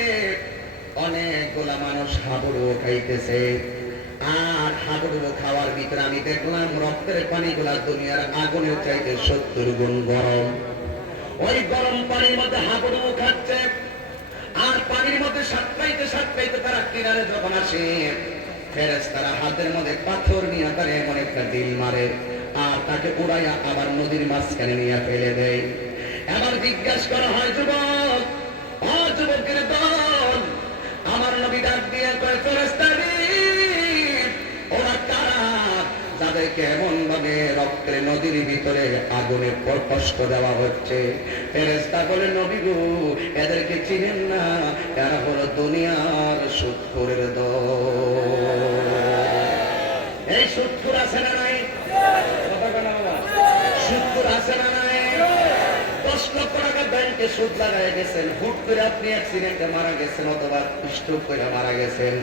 অনেকগুলা মানুষ হাবুডুবু খাইতেছে। আর হাবুডুবু খাওয়ার ভিতরে আমি দেখলাম রক্তের পানিগুলা দুনিয়ার আগুনের চাইতে 70 গুণ গরম। ওই গরম পানির মধ্যে হাবুডুবু খাচ্ছে, আর পানির মধ্যে সাতটাইতে তারা কিনারে যখন আসে, ফেরেশতারা হাতের মধ্যে পাথর নিয়ে তারা এমন একটা ডিল মারে, আর তাকে উড়াইয়া আবার নদীর মাঝখানে নিয়ে ফেলে দেয়। এবার জিজ্ঞাসা করা হয়, যুবক, যুবকের দল, আমার নবী ডাক দিয়ে করে, ফেরেশতারা ওরা কারা যাদেরকে এমন ভাবে রক্তের নদীর ভিতরে আগুনে কষ্ট দেওয়া হচ্ছে? ফেরেশতা বলে, নবী গো, এদেরকে চিনেন না, এরা হলো দুনিয়ার সুদখোরের দল। এই সুদখোর আছে না নাই? সুদখোর আছে না নাই? 10 লক্ষ টাকা ব্যাংকে সুদ লাগাই গেছেন, হুট করে আপনি অ্যাক্সিডেন্টে মারা গেছেন অথবা স্ট্রোক করে মারা গেছেন।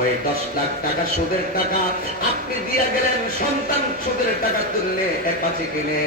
ওই 10 লাখ টাকা সুদের টাকা আপনি দিয়ে গেলেন, সন্তান সুদের টাকা তুললে অ্যাপাচি কিনে।